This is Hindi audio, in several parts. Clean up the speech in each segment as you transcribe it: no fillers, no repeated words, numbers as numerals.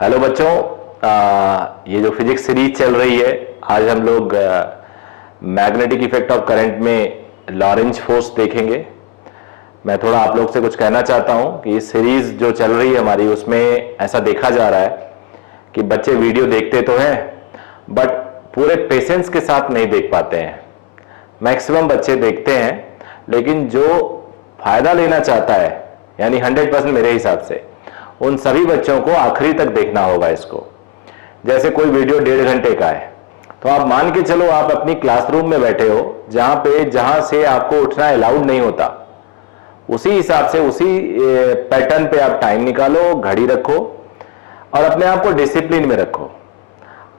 हेलो बच्चों, ये जो फिजिक्स सीरीज चल रही है, आज हम लोग मैग्नेटिक इफेक्ट ऑफ करंट में लॉरेंज फोर्स देखेंगे। मैं थोड़ा आप लोग से कुछ कहना चाहता हूं कि इस सीरीज जो चल रही है हमारी, उसमें ऐसा देखा जा रहा है कि बच्चे वीडियो देखते तो हैं बट पूरे पेशेंस के साथ नहीं देख पाते हैं। मैक्सिमम बच्चे देखते हैं लेकिन जो फायदा लेना चाहता है, यानी 100% मेरे हिसाब से उन सभी बच्चों को आखिरी तक देखना होगा इसको। जैसे कोई वीडियो 1.5 घंटे का है तो आप मान के चलो आप अपनी क्लासरूम में बैठे हो जहां से आपको उठना अलाउड नहीं होता, उसी हिसाब से उसी पैटर्न पे आप टाइम निकालो, घड़ी रखो और अपने आप को डिसिप्लिन में रखो।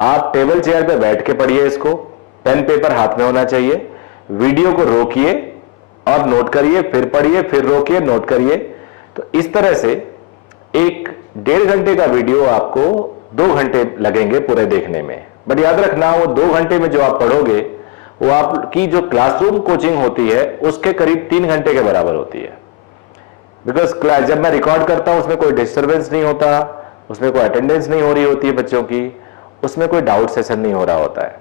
आप टेबल चेयर पे बैठ के पढ़िए इसको, पेन पेपर हाथ में होना चाहिए। वीडियो को रोकिए और नोट करिए, फिर पढ़िए, फिर रोकिए, नोट करिए। तो इस तरह से एक 1.5 घंटे का वीडियो आपको 2 घंटे लगेंगे पूरे देखने में। बट याद रखना, वो 2 घंटे में जो आप पढ़ोगे वो आपकी जो क्लासरूम कोचिंग होती है उसके करीब 3 घंटे के बराबर होती है। बिकॉज जब मैं रिकॉर्ड करता हूं उसमें कोई डिस्टर्बेंस नहीं होता, उसमें कोई अटेंडेंस नहीं हो रही होती है बच्चों की, उसमें कोई डाउट सेशन नहीं हो रहा होता है।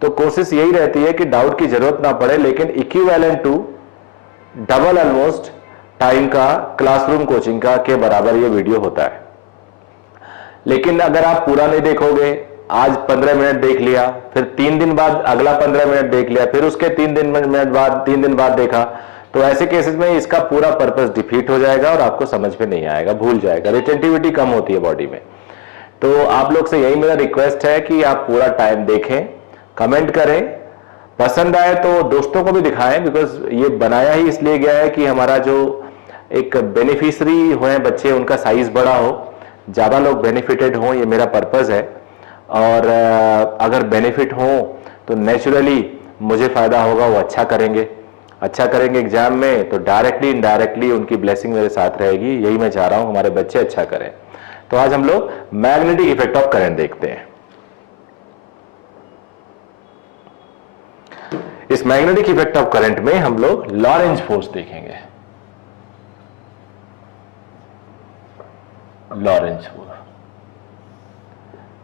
तो कोशिश यही रहती है कि डाउट की जरूरत ना पड़े, लेकिन equivalent to double almost time का क्लासरूम कोचिंग का के बराबर ये वीडियो होता है। लेकिन अगर आप पूरा नहीं देखोगे, आज 15 मिनट देख लिया, फिर 3 दिन बाद अगला 15 मिनट देख लिया, फिर उसके 3 दिन बाद देखा, तो ऐसे केसेस में इसका पूरा पर्पस डिफीट हो जाएगा और आपको समझ में नहीं आएगा, भूल जाएगा, रिटेंटिविटी कम होती है बॉडी में। तो आप लोग से यही मेरा रिक्वेस्ट है कि आप पूरा टाइम देखें, कमेंट करें, पसंद आए तो दोस्तों को भी दिखाएं। बिकॉज ये बनाया ही इसलिए गया है कि हमारा जो एक बेनिफिशरी हुए बच्चे, उनका साइज बड़ा हो, ज्यादा लोग बेनिफिटेड हों, ये मेरा पर्पस है। और अगर बेनिफिट हो तो नेचुरली मुझे फायदा होगा, वो अच्छा करेंगे एग्जाम में, तो डायरेक्टली इनडायरेक्टली उनकी ब्लेसिंग मेरे साथ रहेगी। यही मैं चाह रहा हूं, हमारे बच्चे अच्छा करें। तो आज हम लोग मैग्नेटिक इफेक्ट ऑफ करंट देखते हैं। इस मैग्नेटिक इफेक्ट ऑफ करंट में हम लोग लॉरेंज फोर्स देखेंगे। Lorentz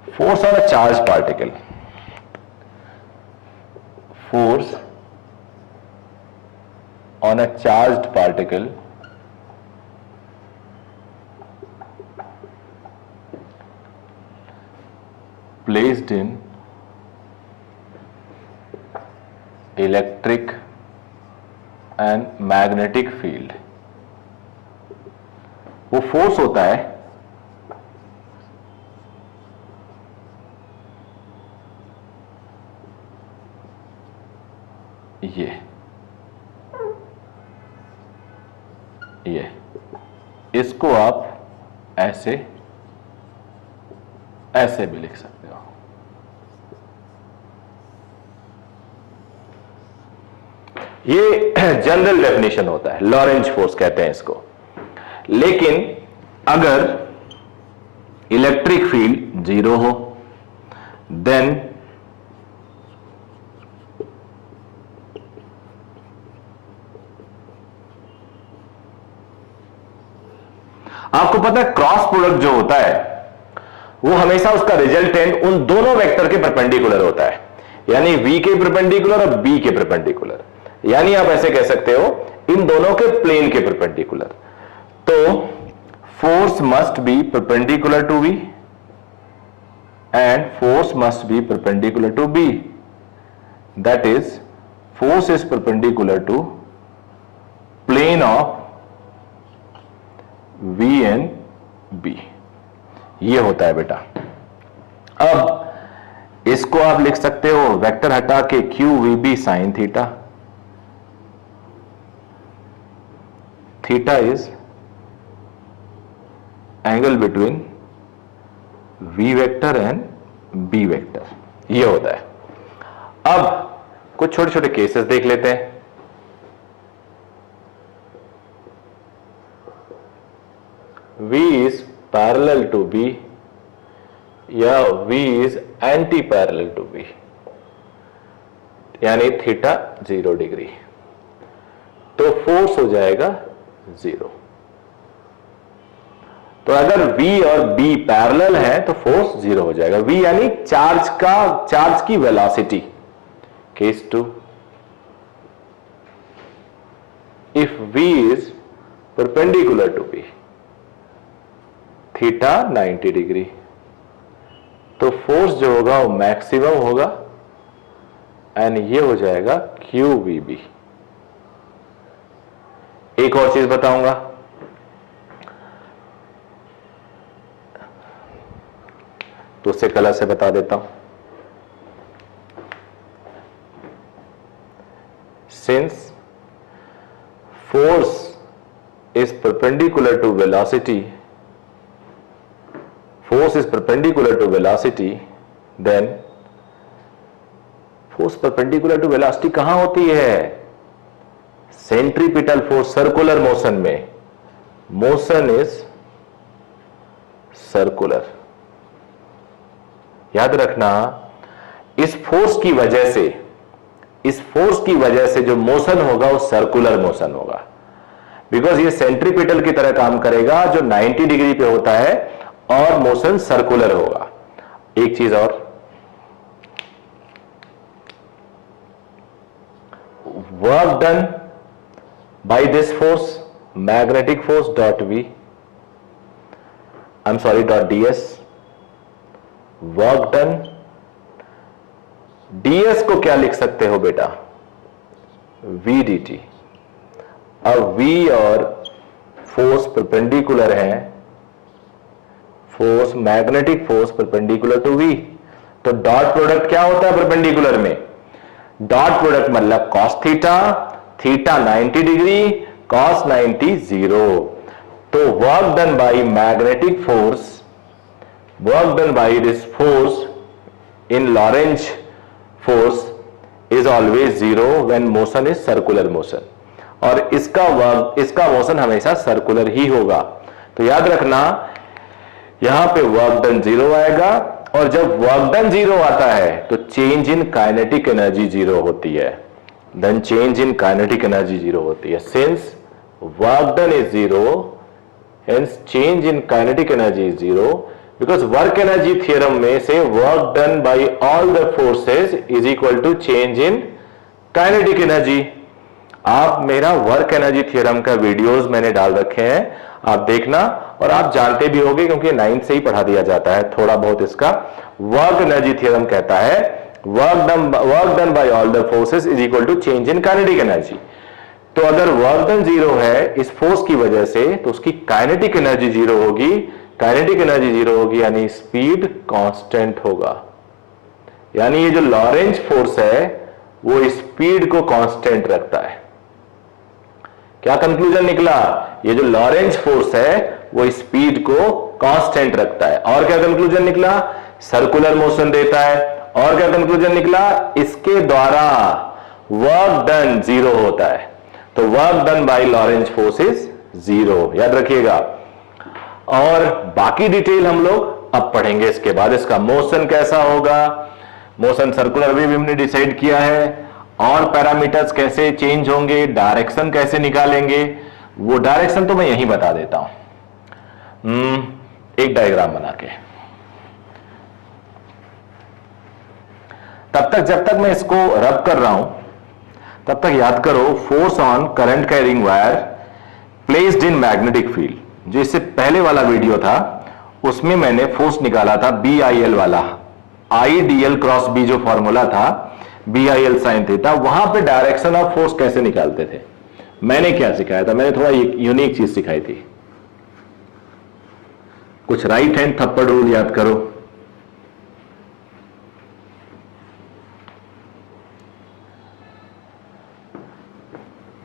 force on a charge particle, force on a charged particle placed in electric and magnetic field। वो फोर्स होता है ये इसको आप ऐसे भी लिख सकते हो। ये जनरल डेफिनेशन होता है, लॉरेंज फोर्स कहते हैं इसको। लेकिन अगर इलेक्ट्रिक फील्ड 0 हो देन आपको पता है क्रॉस प्रोडक्ट जो होता है वो हमेशा उसका रिजल्टेंट उन दोनों वेक्टर के परपेंडिकुलर होता है, यानी v के परपेंडिकुलर और b के परपेंडिकुलर, यानी आप ऐसे कह सकते हो इन दोनों के प्लेन के परपेंडिकुलर। तो force must be perpendicular to v and force must be perpendicular to b, that is force is perpendicular to plane of v and b। ये होता है बेटा। अब इसको आप लिख सकते हो वेक्टर हटा के QVB sine theta. Theta is angle between V vector and B vector, ये होता है। अब कुछ छोटे छोटे केसेस देख लेते हैं। V is parallel to B या V is anti parallel to B, यानी थीटा 0 डिग्री, तो फोर्स हो जाएगा 0। तो अगर V और B पैरेलल है तो फोर्स जीरो हो जाएगा। V यानी चार्ज की velocity. Case 2, if V is perpendicular to B, theta 90 degree, तो फोर्स जो होगा वो मैक्सिमम होगा एंड ये हो जाएगा QVB। एक और चीज बताऊंगा, तो उससे कलर से बता देता हूं। Since force is perpendicular to velocity, then force perpendicular to velocity कहां होती है? सेंट्रीपिटल फोर्स सर्कुलर मोशन में, मोशन इज सर्कुलर। याद रखना, इस फोर्स की वजह से जो मोशन होगा वो सर्कुलर मोशन होगा, बिकॉज ये सेंट्रीपिटल की तरह काम करेगा जो 90 डिग्री पे होता है और मोशन सर्कुलर होगा। एक चीज और, work done by this force, magnetic force dot ds, work done, ds को क्या लिख सकते हो बेटा? v dt। अब v और फोर्स परपेंडिकुलर है, force magnetic force perpendicular to v, तो डॉट प्रोडक्ट क्या होता है परपेंडिकुलर में? डॉट प्रोडक्ट मतलब cos theta, theta 90 degree, cos 90 0। तो work done by magnetic force, work done by this force in Lorentz force is always zero when motion is circular motion, और इसका मोशन हमेशा सर्कुलर ही होगा। तो याद रखना, यहां पे वर्क डन जीरो आएगा, और जब वर्क डन जीरो आता है तो change in kinetic energy zero होती है, then change in kinetic energy zero होती है। Since work done is zero, hence change in kinetic energy is zero, because work energy theorem में से work done by all the forces is equal to change in kinetic energy। आप मेरा वर्क एनर्जी थ्योरम का वीडियोस मैंने डाल रखे हैं, आप देखना, और आप जानते भी होंगे क्योंकि 9th से ही पढ़ा दिया जाता है थोड़ा बहुत इसका। वर्क एनर्जी थ्योरम कहता है work done by all the forces is equal to change in kinetic energy. तो अगर वर्क डन जीरो है इस फोर्स की वजह से, तो उसकी काइनेटिक एनर्जी जीरो होगी, काइनेटिक एनर्जी जीरो होगी यानी स्पीड कांस्टेंट होगा। यानी ये जो लॉरेंज फोर्स है वो स्पीड को कांस्टेंट रखता है। क्या कंक्लूजन निकला? ये जो लॉरेंज फोर्स है वो स्पीड को कांस्टेंट रखता है। और क्या कंक्लूजन निकला? सर्कुलर मोशन देता है। और क्या कंक्लूजन निकला? इसके द्वारा वर्क डन जीरो होता है। तो work done by Lorentz force is zero, याद रखिएगा। और बाकी डिटेल हम लोग अब पढ़ेंगे इसके बाद। इसका मोशन कैसा होगा, मोशन सर्कुलर वेव हमने डिसाइड किया है, और पैरामीटर्स कैसे चेंज होंगे, डायरेक्शन कैसे निकालेंगे, वो डायरेक्शन तो मैं यहीं बता देता हूं एक डायग्राम बना के। तब तक, जब तक मैं इसको रब कर रहा हूं, तब तक याद करो, force on current carrying wire placed in magnetic field. जो इससे पहले वाला वीडियो था उसमें मैंने फोर्स निकाला था BIL वाला, IDL क्रॉस B जो फॉर्मूला था, BIL साइन थीटा। वहां पे डायरेक्शन ऑफ फोर्स कैसे निकालते थे, मैंने क्या सिखाया था? मैंने थोड़ा यूनिक चीज सिखाई थी। कुछ राइट हैंड थप्पड़ रूल याद करो।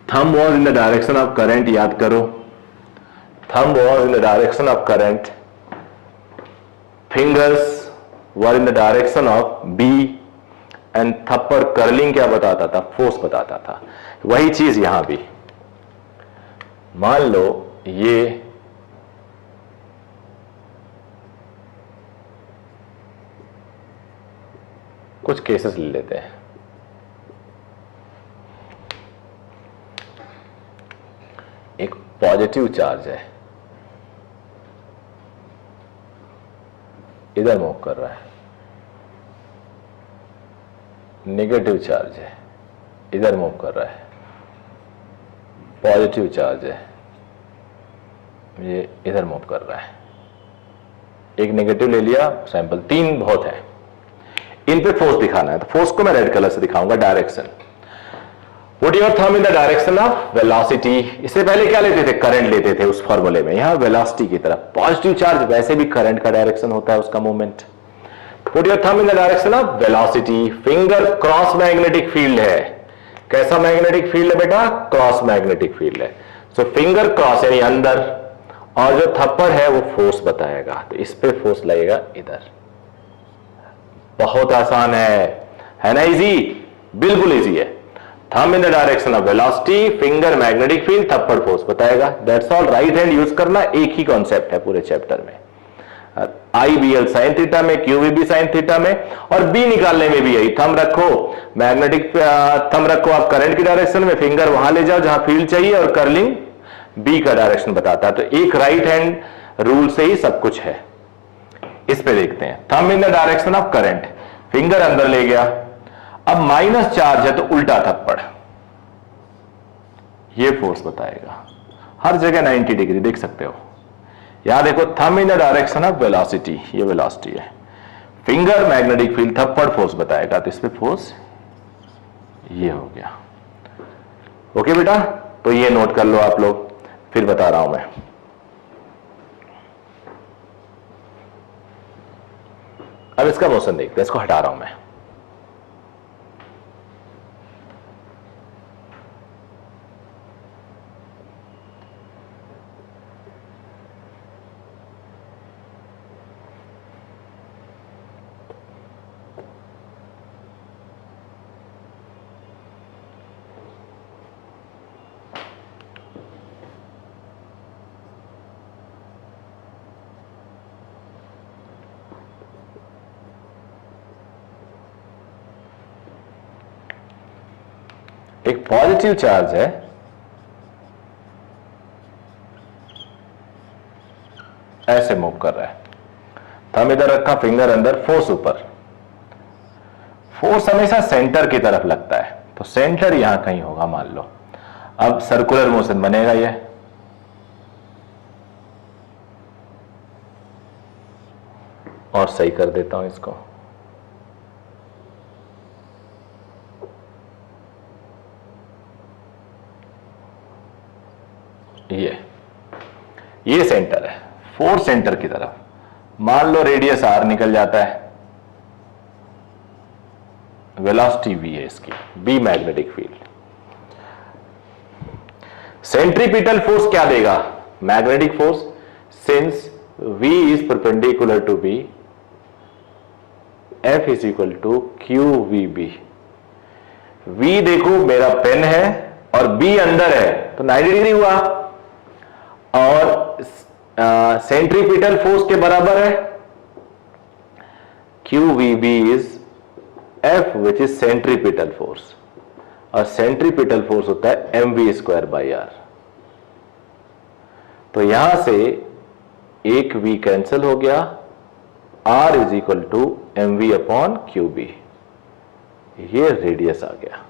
Thumb was in the direction of current, याद करो। Thumb was in the direction of current. Fingers were in the direction of B. And थप्पड़ कर्लिंग क्या बताता था? फोर्स बताता था। वही चीज यहां भी। मान लो ये कुछ केसेस ले लेते हैं। एक पॉजिटिव चार्ज है, इधर मूव कर रहा है, नेगेटिव चार्ज है, इधर मूव कर रहा है, पॉजिटिव चार्ज है, ये इधर मूव कर रहा है। एक नेगेटिव ले लिया सैंपल, 3 बहुत है। इन पे फोर्स दिखाना है, तो फोर्स को मैं रेड कलर से दिखाऊंगा, direction. Put your thumb in the direction of velocity। इससे पहले क्या लेते थे? करंट लेते थे उस फॉर्मूले में, यहां वेलोसिटी की तरफ। पॉजिटिव चार्ज वैसे भी करंट का डायरेक्शन होता है, उसका movement. Put your thumb in the direction of velocity। Finger cross magnetic field है। कैसा मैग्नेटिक फील्ड है बेटा? क्रॉस मैग्नेटिक फील्ड है। सो फिंगर क्रॉस यानी अंदर, और जो थप्पड़ है वो फोर्स बताएगा, तो इस पे फोर्स लगेगा इधर। बहुत आसान है ना? इजी, बिल्कुल इजी है। Thumb in the direction of velocity, finger magnetic field, थप्पड़ फोर्स बताएगा। That's all. Right hand use करना, एक ही कॉन्सेप्ट है पूरे चैप्टर में। IBL साइन थीटा में, QVB साइन थीटा में, और B निकालने में भी यही। थंब रखो मैग्नेटिक, थंब रखो आप करंट की डायरेक्शन में, फिंगर वहां ले जाओ जहां फील्ड चाहिए, और कर्लिंग B का डायरेक्शन बताता है। तो एक राइट हैंड रूल से ही सब कुछ है। इस पे देखते हैं। Thumb in the direction of current, finger अंदर ले गया, अब माइनस चार्ज है तो उल्टा थप्पड़, ये फोर्स बताएगा। हर जगह 90 डिग्री देख सकते हो। यहां देखो, thumb in the direction of velocity, ये वेलोसिटी है, फिंगर मैग्नेटिक फील्ड, थप्पड़ फोर्स बताएगा, तो इस पे फोर्स ये हो गया। ओके बेटा, तो ये नोट कर लो आप लोग, फिर बता रहा हूं मैं। अब इसका मोशन देखते हैं, इसको हटा रहा हूं मैं। एक पॉजिटिव चार्ज है, ऐसे मूव कर रहा है, थंब इधर रखा, फिंगर अंदर, फोर्स ऊपर। फोर्स हमेशा सेंटर की तरफ लगता है, तो सेंटर यहां कहीं होगा मान लो। अब सर्कुलर मोशन बनेगा ये, और सही कर देता हूं इसको। ये सेंटर है, फोर्स सेंटर की तरफ। मान लो रेडियस r निकल जाता है, वेलोसिटी v है इसकी, b magnetic field. Centripetal force क्या देगा? Magnetic force, since v is perpendicular to b, F is equal to QVB। v देखो मेरा पेन है और b अंदर है, तो 90 डिग्री हुआ, और सेंट्रीपिटल फोर्स के बराबर है QVB is F which is centripetal force, और सेंट्रीपिटल फोर्स होता है mv²/r। तो यहां से एक v कैंसिल हो गया, r is equal to mv/QB। ये रेडियस आ गया।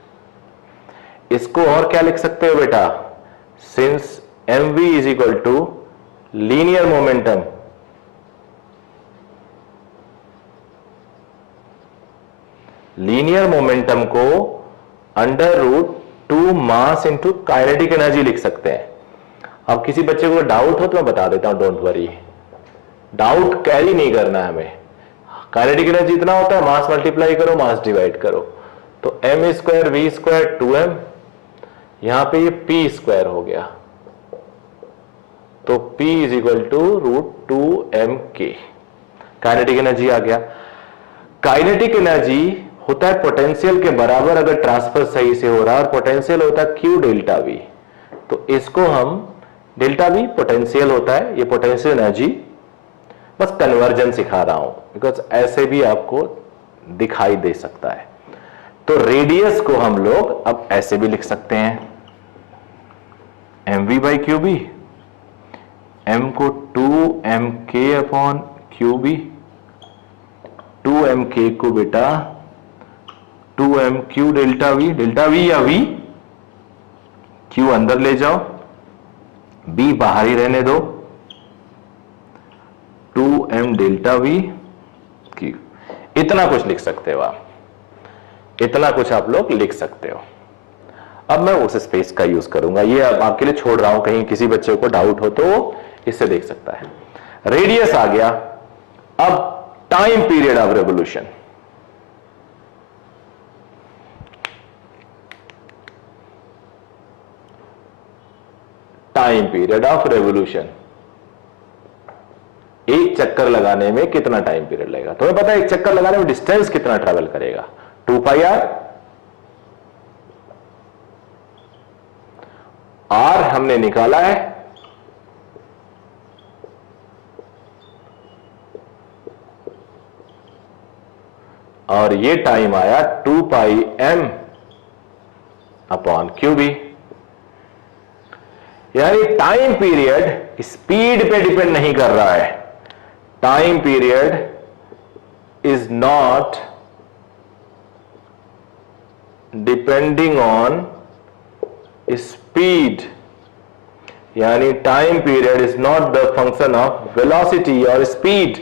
इसको और क्या लिख सकते हो बेटा? Since mv is equal to linear momentum, linear momentum को √2 मास इंटू काइनेटिक एनर्जी लिख सकते हैं। अब किसी बच्चे को डाउट हो तो मैं बता देता हूं, डोंट वरी, डाउट कैरी नहीं करना है हमें। काइनेटिक एनर्जी इतना होता है, मास मल्टीप्लाई करो, मास डिवाइड करो, तो m² v² 2m, यहां पे ये p² हो गया, तो P is equal to √2mk। Kinetic energy आ गया। काइनेटिक एनर्जी होता है पोटेंशियल के बराबर अगर ट्रांसफर सही से हो रहा है, और पोटेंशियल होता है Q डेल्टा V। तो इसको हम डेल्टा V पोटेंशियल होता है, ये पोटेंशियल एनर्जी, बस कन्वर्जन सिखा रहा हूं बिकॉज ऐसे भी आपको दिखाई दे सकता है। तो रेडियस को हम लोग अब ऐसे भी लिख सकते हैं, mv/QB, m को 2mk/QB, 2mk को बेटा 2mq डेल्टा वी या v, q अंदर ले जाओ, b बाहर ही रहने दो, 2m डेल्टा v q। इतना कुछ लिख सकते हो आप, इतना कुछ आप लोग लिख सकते हो। अब मैं उस स्पेस का यूज करूंगा, ये अब आपके लिए छोड़ रहा हूं, कहीं किसी बच्चे को डाउट हो तो वो इससे देख सकता है। रेडियस आ गया, अब time period of revolution. Time period of revolution, एक चक्कर लगाने में कितना टाइम पीरियड लगेगा? तुम्हें पता है एक चक्कर लगाने में डिस्टेंस कितना ट्रेवल करेगा? 2πr। आर हमने निकाला है, और ये टाइम आया 2πm अपॉन QB। यानी टाइम पीरियड स्पीड पे डिपेंड नहीं कर रहा है, time period is not depending on speed, यानी time period is not the function of velocity और स्पीड।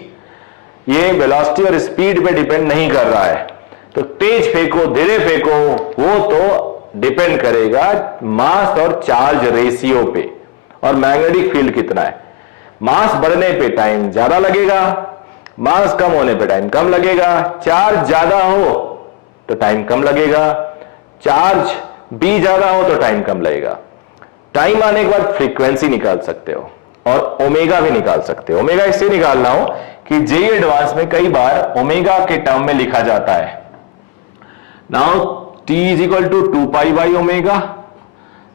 ये वेलोसिटी और स्पीड पे डिपेंड नहीं कर रहा है। तो तेज फेंको धीरे फेंको, वो तो डिपेंड करेगा मास और चार्ज रेशियो पे, और मैग्नेटिक फील्ड कितना है। मास बढ़ने पे टाइम ज्यादा लगेगा, मास कम होने पे टाइम कम लगेगा। चार्ज ज्यादा हो तो टाइम कम लगेगा, चार्ज बी ज्यादा हो तो टाइम कम लगेगा। टाइम आने के बाद फ्रीक्वेंसी निकाल सकते हो और ओमेगा भी निकाल सकते हो। ओमेगा इससे निकालना हो कि जे एडवांस में कई बार ओमेगा के टर्म में लिखा जाता है। Now t is equal to 2π by omega,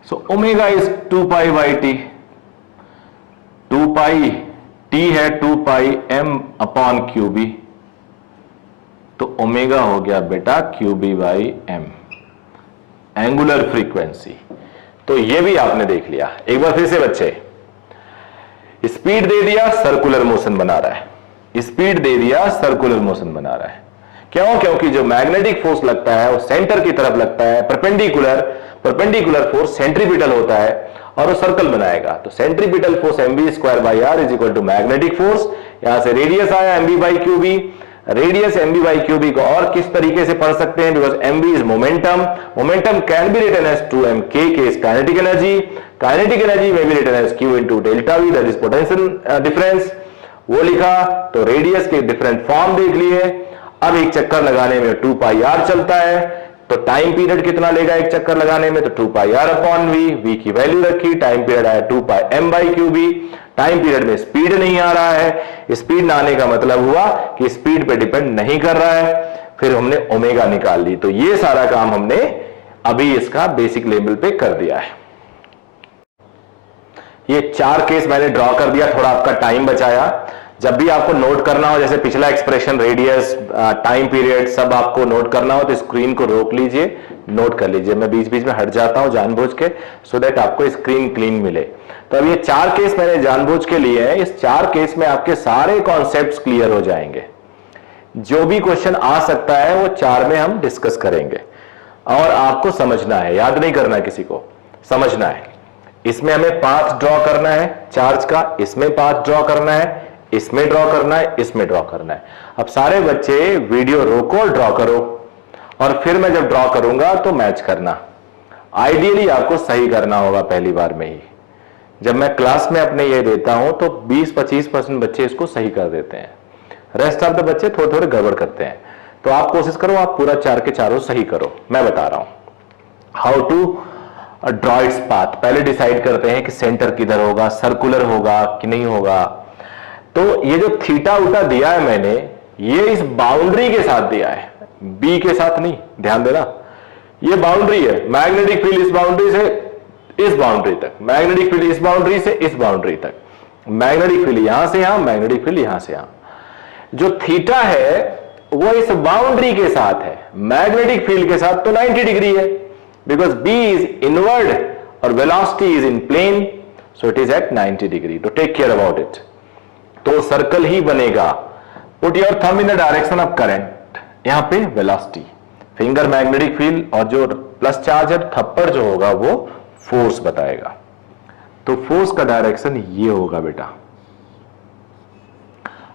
so omega is 2π by T. 2π t है 2πm अपॉन QB, तो ओमेगा हो गया बेटा QB by m, angular frequency. तो ये भी आपने देख लिया। एक बार फिर से बच्चे, स्पीड दे दिया, सर्कुलर मोशन बना रहा है, स्पीड दे दिया, सर्कुलर मोशन बना रहा है। क्यों? क्योंकि जो मैग्नेटिक फोर्स लगता है वो सेंटर की तरफ लगता है, परपेंडिकुलर फोर्स सेंट्रीपिटल होता है और वो सर्कल बनाएगा। तो centripetal force mv² by R is equal to magnetic force. यहां से रेडियस आया mv by QB, radius mv by QB को और किस तरीके से पढ़ सकते हैं? Because mv is momentum can be written as 2mk K is kinetic energy may be written as q into delta V, that is potential difference. वो लिखा, तो रेडियस के डिफरेंट फॉर्म देख लिए। अब एक चक्कर लगाने में 2πr चलता है, तो टाइम पीरियड कितना लेगा एक चक्कर लगाने में? तो 2πr अपॉन v की वैल्यू रखी, टाइम पीरियड आया 2πm by QB। Time period में स्पीड नहीं आ रहा है, स्पीड ना आने का मतलब हुआ कि स्पीड पे डिपेंड नहीं कर रहा है। फिर हमने ओमेगा निकाल ली। तो ये सारा काम हमने अभी इसका बेसिक लेवल पे कर दिया है। ये 4 केस मैंने ड्रॉ कर दिया, थोड़ा आपका टाइम बचाया। जब भी आपको नोट करना हो, जैसे पिछला एक्सप्रेशन, रेडियस, टाइम पीरियड, सब आपको नोट करना हो तो स्क्रीन को रोक लीजिए, नोट कर लीजिए। मैं बीच बीच में हट जाता हूं जानबूझ के, सो दैट आपको स्क्रीन क्लीन मिले। तो अब ये 4 केस मैंने जानबूझ के लिए हैं। इस 4 केस में आपके सारे कॉन्सेप्ट्स क्लियर हो जाएंगे। जो भी क्वेश्चन आ सकता है वो 4 में हम डिस्कस करेंगे, और आपको समझना है, याद नहीं करना है किसी को, समझना है। इसमें हमें पाथ ड्रॉ करना है चार्ज का, इसमें पाथ ड्रॉ करना है, इसमें ड्रॉ करना है, इसमें ड्रॉ करना है। अब सारे बच्चे वीडियो रोको और ड्रॉ करो, और फिर मैं जब ड्रॉ करूंगा तो मैच करना। आइडियली आपको सही करना होगा पहली बार में ही। जब मैं क्लास में अपने ये देता हूं तो 20-25% बच्चे इसको सही कर देते हैं, रेस्ट ऑफ द बच्चे थोड़े थोड़े गड़बड़ करते हैं। तो आप कोशिश करो, आप पूरा 4 के चारों सही करो। मैं बता रहा हूं how to draw its path. पहले डिसाइड करते हैं कि सेंटर किधर होगा, सर्कुलर होगा कि नहीं होगा। तो ये जो थीटा उटा दिया है मैंने, ये इस बाउंड्री के साथ दिया है, बी के साथ नहीं, ध्यान देना। ये बाउंड्री है, मैग्नेटिक फील्ड इस बाउंड्री से इस बाउंड्री तक, मैग्नेटिक फील्ड इस बाउंड्री से इस बाउंड्री तक, मैग्नेटिक फील्ड यहां से यहां, मैग्नेटिक फील्ड यहां से यहां। जो थीटा है वो इस बाउंड्री के साथ है, मैग्नेटिक फील्ड के साथ तो 90 डिग्री है, बिकॉज बी इज इनवर्ड और velocity is in plane, so it is at 90 degree. तो टेक केयर अबाउट इट। तो सर्कल ही बनेगा, put your thumb in the direction of current, यहां पे वेलोसिटी, फिंगर मैग्नेटिक फील्ड और जो प्लस चार्ज है थप्पड़ जो होगा वो फोर्स बताएगा। तो फोर्स का डायरेक्शन ये होगा बेटा।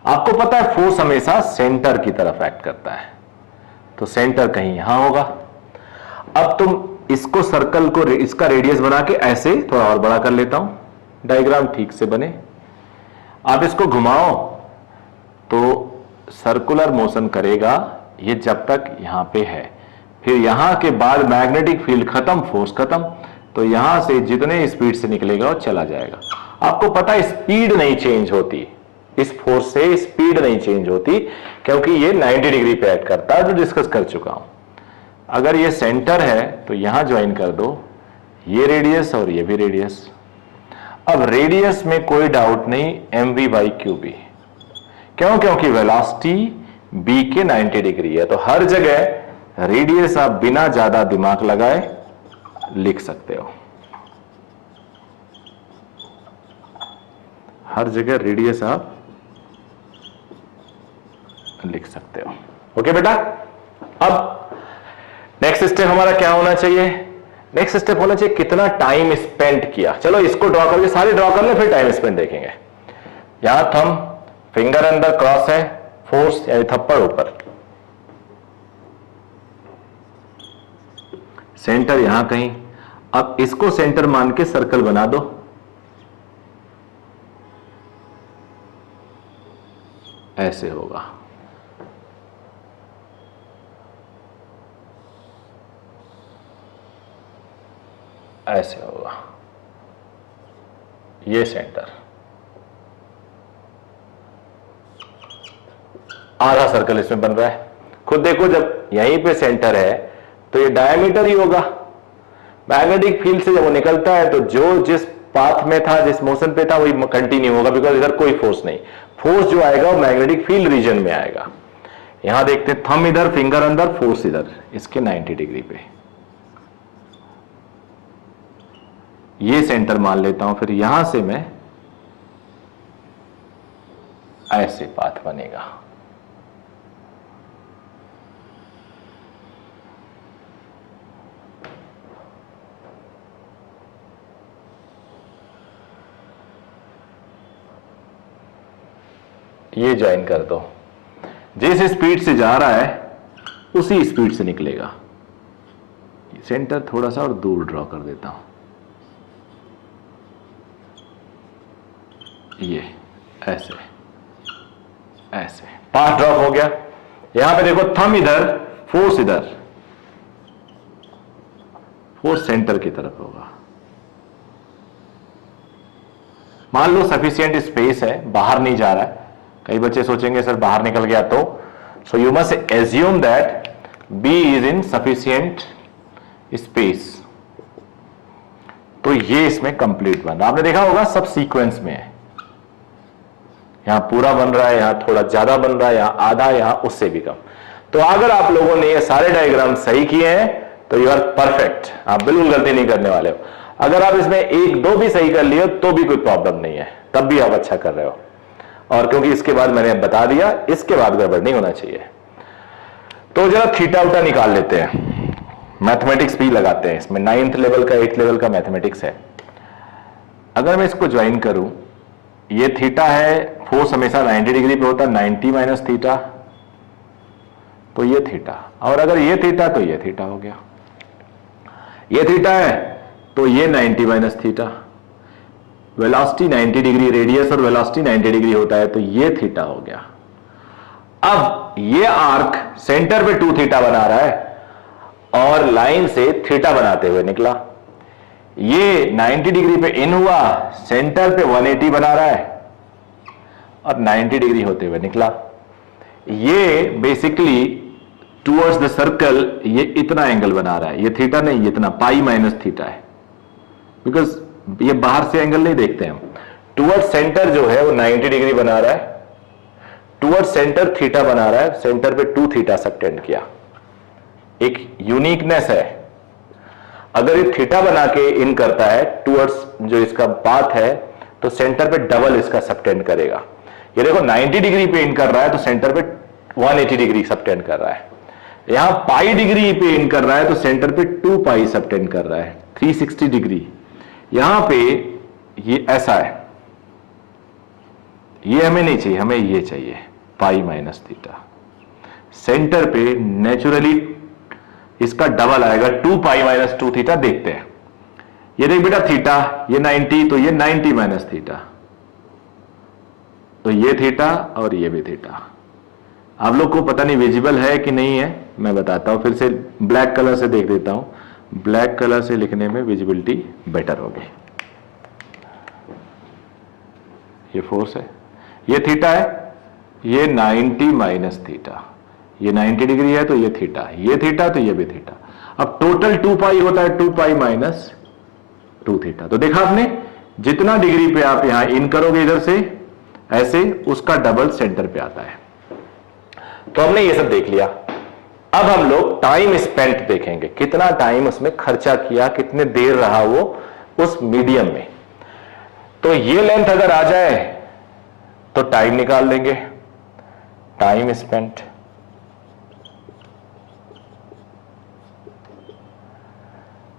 आपको पता है फोर्स हमेशा सेंटर की तरफ एक्ट करता है, तो सेंटर कहीं यहां होगा। अब तुम इसको सर्कल को इसका रेडियस बना के ऐसे थोड़ा और बड़ा कर लेता हूं, डायग्राम ठीक से बने। आप इसको घुमाओ तो सर्कुलर मोशन करेगा ये जब तक यहां पे है, फिर यहां के बाद मैग्नेटिक फील्ड खत्म, फोर्स खत्म, तो यहां से जितने स्पीड से निकलेगा वो चला जाएगा। आपको पता है स्पीड नहीं चेंज होती, इस फोर्स से स्पीड नहीं चेंज होती क्योंकि ये 90 डिग्री पे एक्ट करता है, जो डिस्कस कर चुका हूं। अगर ये सेंटर है तो यहां ज्वाइन कर दो, ये रेडियस और ये भी रेडियस। अब रेडियस में कोई डाउट नहीं, mv/qb, क्यों? क्योंकि वेलोसिटी b के 90 डिग्री है, तो हर जगह रेडियस आप बिना ज्यादा दिमाग लगाए लिख सकते हो, हर जगह रेडियस आप लिख सकते हो। ओके बेटा, अब नेक्स्ट स्टेप हमारा क्या होना चाहिए? नेक्स्ट स्टेप होना चाहिए कितना टाइम स्पेंड किया। चलो इसको ड्रॉ करके सारे ड्रॉ कर ले, फिर टाइम स्पेंड देखेंगे। यहां थंब, फिंगर अंदर, क्रॉस है, फोर्स यानी थप्पड़ ऊपर, सेंटर यहां कहीं। अब इसको सेंटर मान के सर्कल बना दो, ऐसे होगा। ऐसे होगा, ये सेंटर, आधा सर्कल इसमें बन रहा है। खुद देखो, जब यहीं पे सेंटर है तो ये डायमीटर ही होगा। मैग्नेटिक फील्ड से जब वो निकलता है तो जो जिस पाथ में था, जिस मोशन पे था, वही कंटिन्यू होगा, बिकॉज इधर कोई फोर्स नहीं। फोर्स जो आएगा वो मैग्नेटिक फील्ड रीजन में आएगा। यहां देखते हैं, थंब इधर, फिंगर अंदर, फोर्स इधर, इसके 90 डिग्री पे। ये सेंटर मान लेता हूं, फिर यहां से मैं ऐसे पाथ बनेगा। ये ज्वाइन कर दो, जिस स्पीड से जा रहा है उसी स्पीड से निकलेगा। सेंटर थोड़ा सा और दूर ड्रॉ कर देता हूं, ये ऐसे ऐसे पाथ ड्रॉप हो गया। यहां पे देखो, थंब इधर, फोर्स इधर, फोर्स सेंटर की तरफ होगा। मान लो सफिशिएंट स्पेस है, बाहर नहीं जा रहा है। कई बच्चे सोचेंगे सर बाहर निकल गया तो, so you must assume that B is in sufficient space. तो ये इसमें कंप्लीट बन रहा है। आपने देखा होगा सब सीक्वेंस में है, यहां पूरा बन रहा है, यहां थोड़ा ज्यादा बन रहा है, यहां आधा, यहां उससे भी कम। तो अगर आप लोगों ने ये सारे डायग्राम सही किए हैं तो यू आर परफेक्ट, आप बिल्कुल गलती नहीं करने वाले हो। अगर आप इसमें एक दो भी सही कर लिए तो भी कोई प्रॉब्लम नहीं है, तब भी आप अच्छा कर रहे हो। और क्योंकि इसके बाद मैंने बता दिया, इसके बाद गड़बड़ नहीं होना चाहिए। तो जरा थीटा उटा निकाल लेते हैं, मैथमेटिक्स भी लगाते हैं इसमें। 9th लेवल का 8th लेवल का मैथमेटिक्स है। अगर मैं इसको ज्वाइन करूं, ये थीटा है, फोर्स हमेशा 90 डिग्री पे होता है, 90 माइनस थीटा, तो ये थीटा। और अगर ये थीटा तो ये थीटा हो गया। ये थीटा है तो ये 90 minus theta. Velocity 90 degree, radius और वेलोसिटी 90 डिग्री होता है, तो ये थीटा हो गया। अब ये आर्क सेंटर पे 2 थीटा बना रहा है और लाइन से थीटा बनाते हुए निकला। ये 90 डिग्री पे इन हुआ, सेंटर पे 180 बना रहा है और 90 डिग्री होते हुए निकला। ये बेसिकली टुवर्ड्स द सर्कल ये इतना एंगल बना रहा है, ये थीटा नहीं, ये इतना पाई माइनस थीटा है, बिकॉज ये बाहर से एंगल नहीं देखते हम। टुवर्ड्स सेंटर जो है वो 90 डिग्री बना रहा है, टुवर्ड्स सेंटर थीटा बना रहा है, सेंटर पे 2 थीटा सबटेंड किया। एक यूनिकनेस है, अगर ये थीटा बना के इन करता है टुवर्ड्स जो इसका पाथ है, तो सेंटर पे डबल इसका सबटेंड करेगा। ये देखो 90 डिग्री पे इन कर रहा है तो सेंटर पे 180 डिग्री सबटेंड कर रहा है। यहां पाई डिग्री पे इन कर रहा है तो सेंटर पे 2 पाई सबटेंड कर रहा है, 360 डिग्री। यहां पे ये ऐसा है, ये हमें नहीं चाहिए, हमें ये चाहिए पाई माइनस थीटा। सेंटर पे नेचुरली इसका डबल आएगा 2 पाई माइनस 2 थीटा। देखते हैं, ये देख बेटा थीटा, ये 90 तो ये 90 माइनस थीटा, तो ये थीटा और ये भी थीटा। आप लोग को पता नहीं विजिबल है कि नहीं है, मैं बताता हूं, फिर से ब्लैक कलर से देख देता हूं। ब्लैक कलर से लिखने में विजिबिलिटी बेटर होगी। ये फोर्स है, ये थीटा है, ये 90 माइनस थीटा, ये 90 डिग्री है तो ये थीटा तो ये भी थीटा। अब टोटल 2 पाई होता है 2 पाई माइनस 2 थीटा। तो देखा आपने, जितना डिग्री पे आप यहां इन करोगे इधर से ऐसे, उसका डबल सेंटर पे आता है। तो हमने ये सब देख लिया। अब हम लोग टाइम स्पेंट देखेंगे, कितना टाइम उसमें खर्चा किया, कितने देर रहा वो उस मीडियम में। तो ये लेंथ अगर आ जाए तो टाइम निकाल लेंगे, टाइम स्पेंट।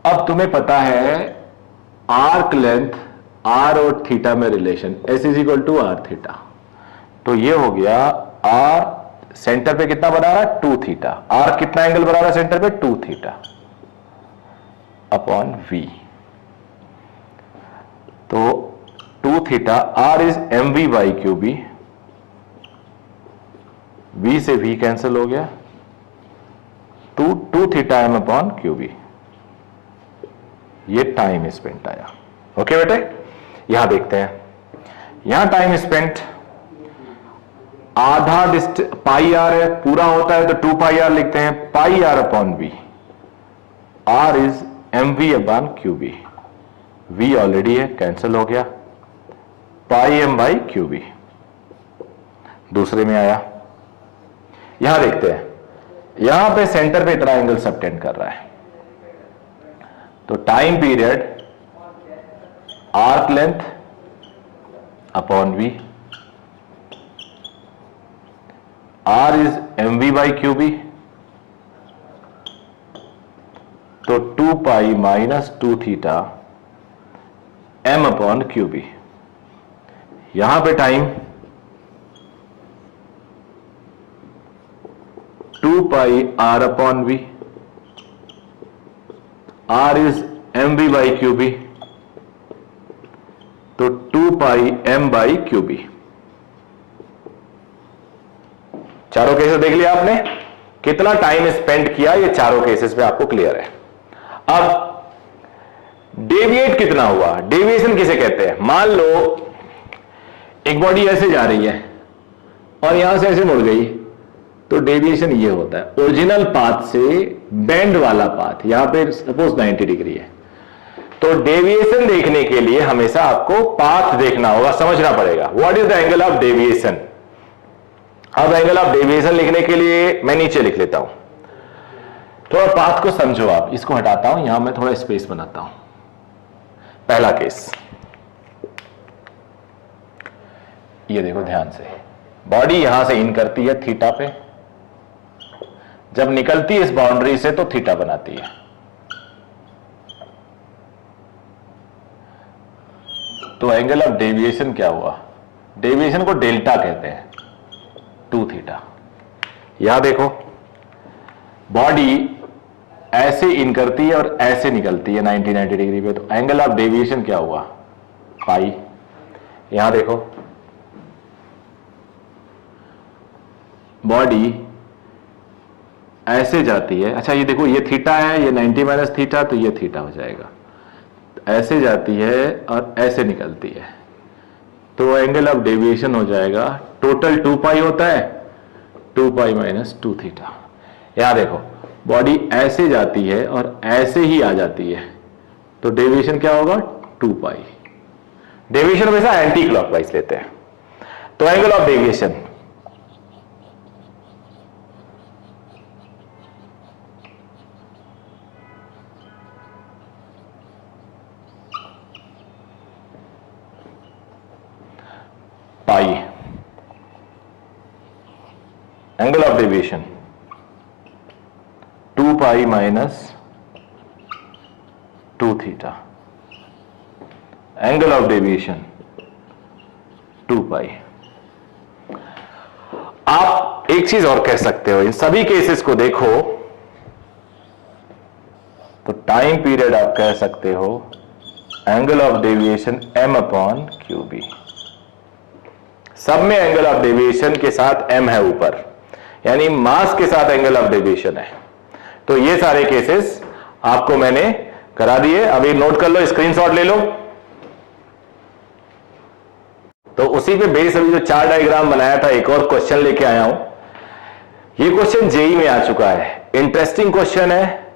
अब तुम्हें पता है आर्क लेंथ आर और थीटा में relation S is equal to R theta. तो ये हो गया आर सेंटर पे कितना बना रहा है 2 थीटा, आर कितना एंगल बना रहा है सेंटर पे 2 थीटा अपॉन वी। तो 2 theta, R is M V by Q B, V से वी कैंसिल हो गया, 2 theta M upon Q B. ये टाइम स्पेंट आया। ओके बेटे, यहां देखते हैं, यहां टाइम स्पेंट आधा पाई आर है, पूरा होता है तो 2 पाई आर लिखते हैं, pi R upon V. R is M V upon Q B, V already है कैंसिल हो गया, pi M by Q B. दूसरे में आया, यहां देखते हैं, यहां पे सेंटर पे इतना एंगल सबटेंड कर रहा है, तो time period arc length upon V, R is M V by Q B, तो 2 pi minus 2 theta M upon Q B. यहां पे time 2 pi R upon V, R is M V by Q B, तो 2 pi M by Q B. चारों केसेस देख लिया आपने, कितना टाइम स्पेंड किया, ये चारों केसेस पे आपको क्लियर है। अब डेविएट कितना हुआ, डेविएशन किसे कहते हैं। मान लो एक बॉडी ऐसे जा रही है और यहां से ऐसे मुड़ गई, तो डेविएशन ये होता है ओरिजिनल पाथ से बेंड वाला पाथ, यहां पे सपोज 90 डिग्री है, तो डेविएशन देखने के लिए हमेशा आपको पाथ देखना होगा, समझना पड़ेगा what is the angle of deviation. अब एंगल ऑफ डेविएशन लिखने के लिए मैं नीचे लिख लेता हूं, थोड़ा पाथ को समझो आप, इसको हटाता हूं, यहां मैं थोड़ा स्पेस बनाता हूं। पहला केस, ये देखो ध्यान से, बॉडी यहां से इन करती है थीटा पे, जब निकलती है इस बाउंड्री से तो थीटा बनाती है, तो एंगल ऑफ डेविएशन क्या हुआ, डेविएशन को डेल्टा कहते हैं, 2 थीटा। यहां देखो बॉडी ऐसे इन करती है और ऐसे निकलती है 90 डिग्री पे, तो एंगल ऑफ डेविएशन क्या हुआ, पाई। यहां देखो बॉडी ऐसे जाती है, अच्छा ये देखो ये थीटा है, ये 90 माइनस थीटा, तो ये थीटा हो जाएगा, ऐसे जाती है और ऐसे निकलती है, तो एंगल ऑफ डेविएशन हो जाएगा, टोटल 2 पाई होता है, 2 पाई माइनस 2 थीटा। यहां देखो बॉडी ऐसे जाती है और ऐसे ही आ जाती है, तो डेविएशन क्या होगा 2 पाई। डेविएशन हमेशा एंटी क्लॉकवाइज लेते हैं, तो angle of deviation pi, deviation 2 pi minus 2 theta, angle of deviation 2 पाई। आप एक चीज और कह सकते हो, इन सभी केसेस को देखो तो टाइम पीरियड आप कह सकते हो angle of deviation m upon Q B. सब में एंगल ऑफ डेविएशन के साथ m है ऊपर, यानी मास के साथ एंगल ऑफ डेविएशन है। तो ये सारे केसेस आपको मैंने करा दिए। अभी नोट कर लो, स्क्रीनशॉट ले लो। तो उसी पे बेस अभी जो चार डायग्राम बनाया था, एक और क्वेश्चन लेके आया हूं। ये क्वेश्चन जेई में आ चुका है, इंटरेस्टिंग क्वेश्चन है।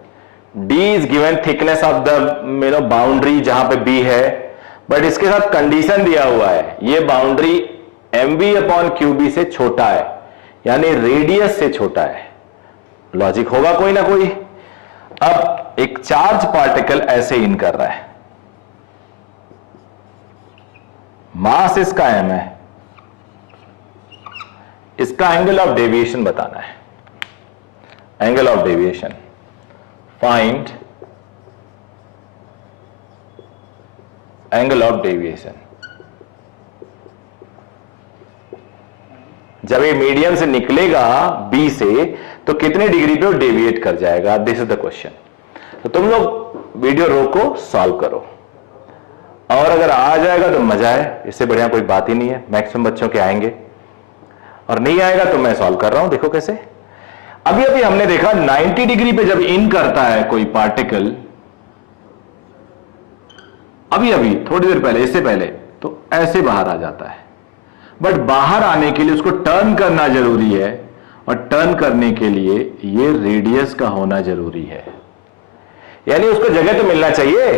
D is given thickness of the boundary जहां पे B है, बट इसके साथ कंडीशन दिया हुआ है, ये बाउंड्री MB अपॉन QB से छोटा है, यानी रेडियस से छोटा है। लॉजिक होगा कोई ना कोई। अब एक चार्ज पार्टिकल ऐसे इन कर रहा है, मास इसका m है, इसका एंगल ऑफ डेविएशन बताना है। Angle of deviation, find angle of deviation. जब ये मीडियम से निकलेगा B से तो कितने डिग्री पे वो डेविएट कर जाएगा, दिस इज द क्वेश्चन। तो तुम लोग वीडियो रोको, सॉल्व करो, और अगर आ जाएगा तो मजा है, इससे बढ़िया कोई बात ही नहीं है। मैक्सिमम बच्चों के आएंगे, और नहीं आएगा तो मैं सॉल्व कर रहा हूं। देखो कैसे। अभी अभी हमने देखा 90 डिग्री पे जब इन करता है कोई पार्टिकल, अभी अभी थोड़ी देर पहले, इससे पहले तो ऐसे बाहर आ जाता है, बट बाहर आने के लिए उसको टर्न करना जरूरी है, और टर्न करने के लिए ये रेडियस का होना जरूरी है। यानी उसको जगह तो मिलना चाहिए,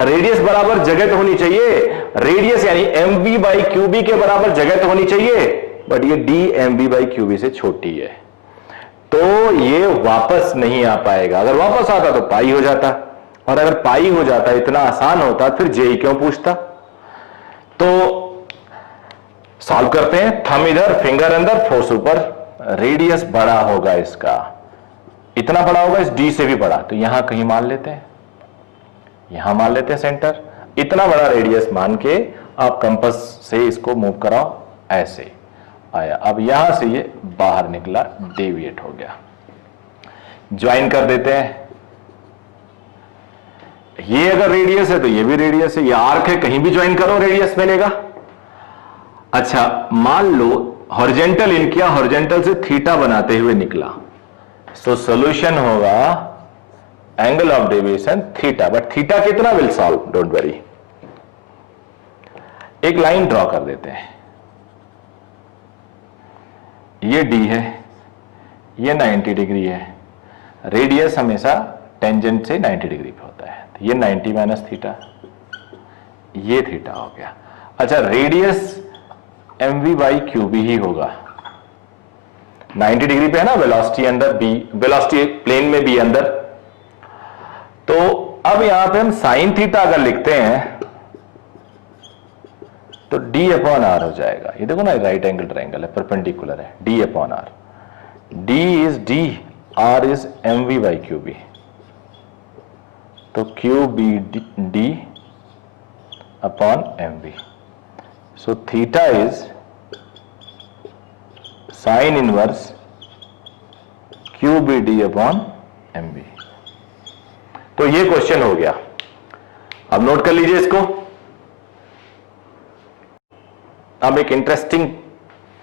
रेडियस बराबर जगह तो होनी चाहिए। रेडियस यानी MB बाई QB के बराबर जगह तो होनी चाहिए, बट ये D MB बाई QB से छोटी है, तो ये वापस नहीं आ पाएगा। अगर वापस आता तो पाई हो जाता, और अगर पाई हो जाता, इतना आसान होता, फिर जेई क्यों पूछता। तो सॉल्व करते हैं। थंब इधर, फिंगर अंदर, फोर्स ऊपर। रेडियस बड़ा होगा इसका, इतना बड़ा होगा, इस D से भी बड़ा, तो यहां कहीं मान लेते हैं, यहां मान लेते हैं सेंटर। इतना बड़ा रेडियस मान के आप कंपास से इसको मूव कराओ, ऐसे आया। अब यहां से ये बाहर निकला, डेविएट हो गया। ज्वाइन कर देते हैं। ये अगर रेडियस है तो ये भी रेडियस है, ये आर्क है, कहीं भी ज्वाइन करो रेडियस मिलेगा। अच्छा, मान लो हॉरिजॉन्टल इन किया, हॉरिजॉन्टल से थीटा बनाते हुए निकला, सो सॉल्यूशन होगा angle of deviation theta, but theta कितना विल सॉल्व, डोंट वरी। एक लाइन ड्रॉ कर देते हैं, ये D है, ये 90 डिग्री है, रेडियस हमेशा टेंजेंट से 90 डिग्री पे होता है, तो ये 90 माइनस थीटा, ये थीटा हो गया। अच्छा, रेडियस MV बाई QB ही होगा, 90 डिग्री पे है ना, वेलोसिटी अंदर B, वेलोसिटी प्लेन में B अंदर। तो अब यहां पे हम साइन थीटा अगर लिखते हैं तो D अपॉन R हो जाएगा। ये देखो ना, राइट एंगल ट्रायंगल है, परपेंडिकुलर है, D upon R। D is D, R is MV by QB, तो QB D upon MV। So theta is sine inverse QBD upon MV। तो ये क्वेश्चन हो गया। अब नोट कर लीजिए इसको। अब एक इंटरेस्टिंग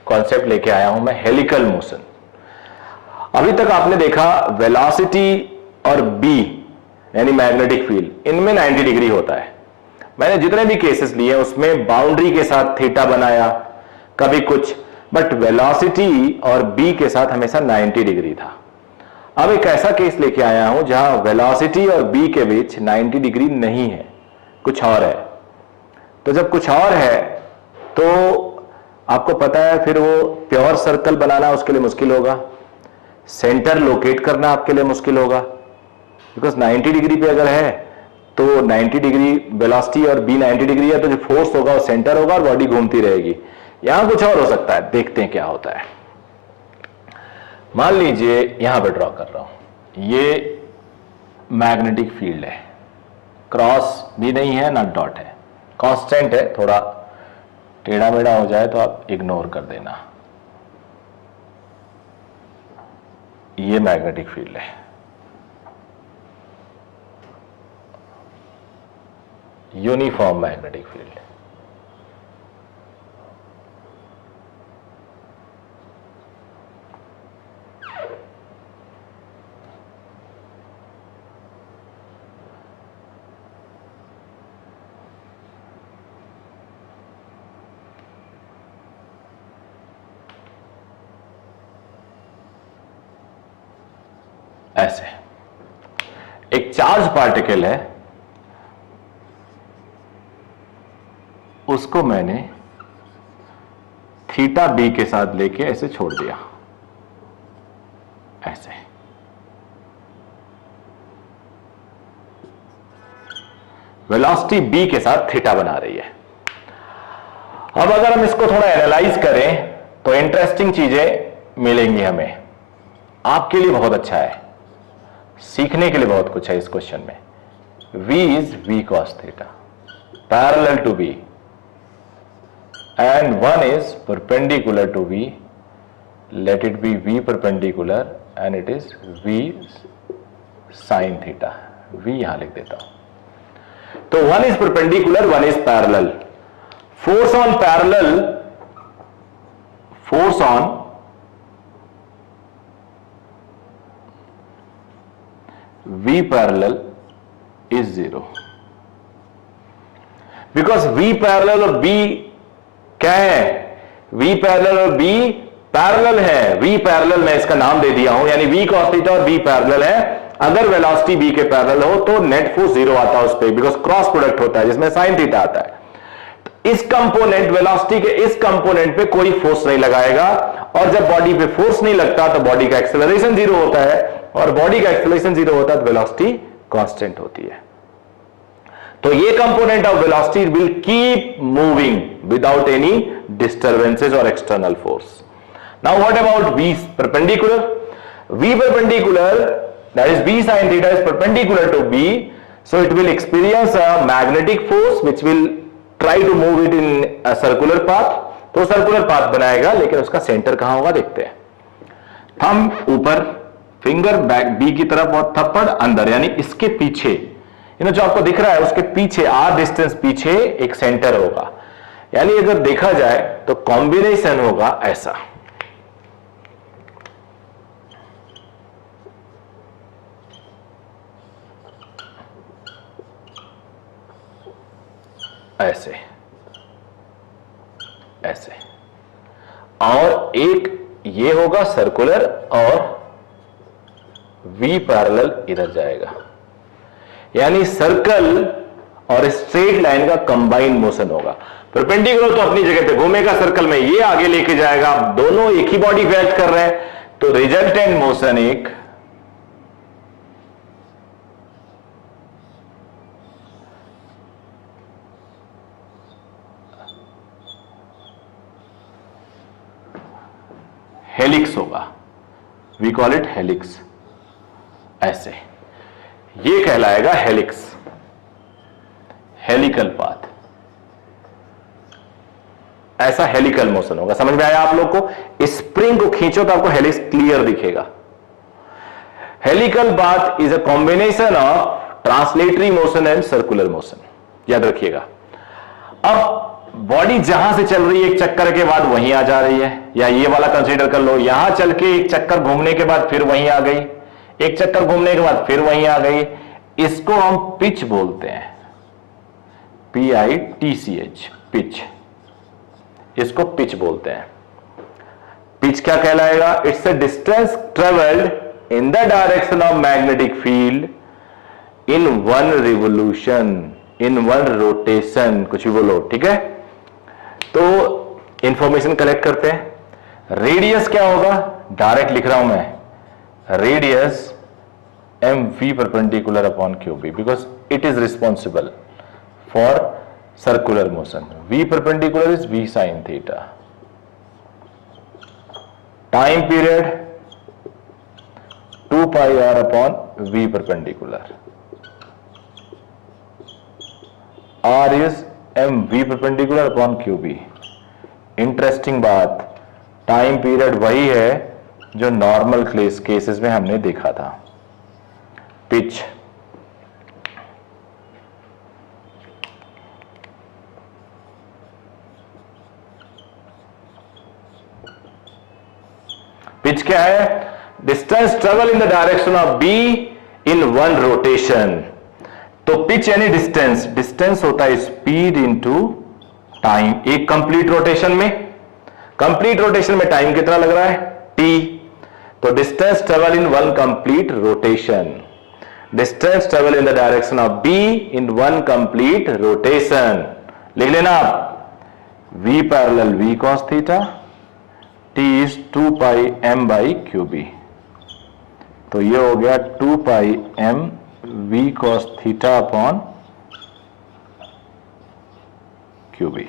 कॉन्सेप्ट लेके आया हूं मैं, हेलिकल मोशन। अभी तक आपने देखा वेलोसिटी और B यानी मैग्नेटिक फील्ड, इनमें 90 डिग्री होता है। मैंने जितने भी केसेस लिए उसमें बाउंड्री के साथ थीटा बनाया, कभी कुछ, बट वेलोसिटी और B के साथ हमेशा 90 डिग्री था। अब एक ऐसा केस लेके आया हूं जहां वेलोसिटी और B के बीच 90 डिग्री नहीं है, कुछ और है। तो जब कुछ और है तो आपको पता है फिर वो प्योर सर्कल बनाना उसके लिए मुश्किल होगा, सेंटर लोकेट करना आपके लिए मुश्किल होगा, बिकॉज 90 डिग्री पे अगर है तो 90 डिग्री वेलोसिटी और B 90 डिग्री है, तो जो फोर्स होगा वो सेंटर होगा और बॉडी घूमती रहेगी। यहां कुछ और हो सकता है, देखते हैं क्या होता है। मान लीजिए यहां पे ड्रॉ कर रहा हूं, ये मैग्नेटिक फील्ड है, क्रॉस भी नहीं है ना डॉट है, कांस्टेंट है, थोड़ा टेढ़ा मेढ़ा हो जाए तो आप इग्नोर कर देना। ये मैग्नेटिक फील्ड है, यूनिफॉर्म मैग्नेटिक फील्ड। ऐसे एक चार्ज पार्टिकल है, उसको मैंने थीटा बी के साथ लेके ऐसे छोड़ दिया, ऐसे। वेलोसिटी बी के साथ थीटा बना रही है। अब अगर हम इसको थोड़ा एनालाइज करें तो इंटरेस्टिंग चीजें मिलेंगी हमें, आपके लिए बहुत अच्छा है, सीखने के लिए बहुत कुछ है इस क्वेश्चन में। v is v cos theta parallel to v and 1 is perpendicular to v, let it be v perpendicular and it is v sin theta, v यहां लिख देता हूं। तो 1 is perpendicular, 1 is parallel। force on parallel, force on v parallel is 0 because v parallel और b क्या है, v पैरेलल और b पैरेलल है। v पैरेलल मैं इसका नाम दे दिया हूं, यानी v cos थीटा और b पैरेलल है। अगर वेलोसिटी b के पैरेलल हो तो नेट फोर्स 0 आता है उस पर, बिकॉज क्रॉस प्रोडक्ट होता है जिसमें sin थीटा आता है। तो इस कंपोनेंट, वेलोसिटी के इस कंपोनेंट पे कोई फोर्स नहीं लगाएगा, और जब बॉडी पे फोर्स नहीं लगता तो बॉडी का एक्सेलरेशन 0 होता है, और बॉडी का एक्सेलरेशन 0 होता है तो वेलोसिटी कांस्टेंट होती है। तो ये component of velocity will keep moving without any disturbances और external force. Now what about v perpendicular? v perpendicular, that is v sin theta is perpendicular to b, so it will experience a magnetic force which will try to move it in a circular path। तो सर्कुलर पाथ बनाएगा, लेकिन उसका सेंटर कहां होगा देखते हैं। थंब ऊपर, फिंगर बैक बी की तरफ और थप्पड़ अंदर, यानी इसके पीछे, जो आपको दिख रहा है उसके पीछे आर डिस्टेंस पीछे एक सेंटर होगा। यानी अगर देखा जाए तो कॉम्बिनेशन होगा ऐसा, ऐसे ऐसे, और एक ये होगा सर्कुलर और v पैरेलल इधर जाएगा, यानी सर्कल और स्ट्रेट लाइन का कंबाइंड मोशन होगा। परपेंडिकुलर तो अपनी जगह पे घूमेगा सर्कल में, ये आगे लेके जाएगा, दोनों एक ही बॉडी पे एक्ट कर रहे हैं, तो रिजल्टेंट मोशन एक हेलिक्स होगा। We call it helix. ऐसे ये कहलाएगा हेलिक्स, हेलिकल पाथ। ऐसा हेलिकल मोशन होगा। समझ में आया आप लोग को? स्प्रिंग को खींचो तो आपको हेलिक्स क्लियर दिखेगा। Helical path is a combination of translatory motion and circular motion, याद रखिएगा। अब बॉडी जहां से चल रही है एक चक्कर के बाद वहीं आ जा रही है, या ये वाला कंसीडर कर लो, यहां चल के एक चक्कर घूमने के बाद फिर वहीं आ गई, एक चक्कर घूमने के बाद फिर वहीं आ गई। इसको हम पिच बोलते हैं, PITCH, पिच। इसको पिच बोलते हैं। पिच क्या कहलाएगा? It's a distance travelled in the direction of magnetic field in one revolution, in one rotation, कुछ भी बोलो, ठीक है। तो इंफॉर्मेशन कलेक्ट करते हैं। रेडियस क्या होगा? डायरेक्ट लिख रहा हूं मैं, radius mv perpendicular upon qb, because it is responsible for circular motion. v perpendicular is v sin theta. Time period 2 pi R upon V perpendicular. R is M V perpendicular upon Q B. Interesting बात, टाइम पीरियड वही है जो नॉर्मल केसेस में हमने देखा था। पिच, पिच क्या है? Distance travel in the direction of be in one rotation. तो पिच यानी डिस्टेंस, डिस्टेंस होता है स्पीड इनटू टाइम। एक कंप्लीट रोटेशन में, कंप्लीट रोटेशन में टाइम कितना लग रहा है? टी। तो distance travel in one complete rotation, distance travel in the direction of be in one complete rotation. लिख लेना आप, v parallel v cos theta, t is 2 pi m by Q B. तो ये हो गया 2 pi m v cos theta upon Q B.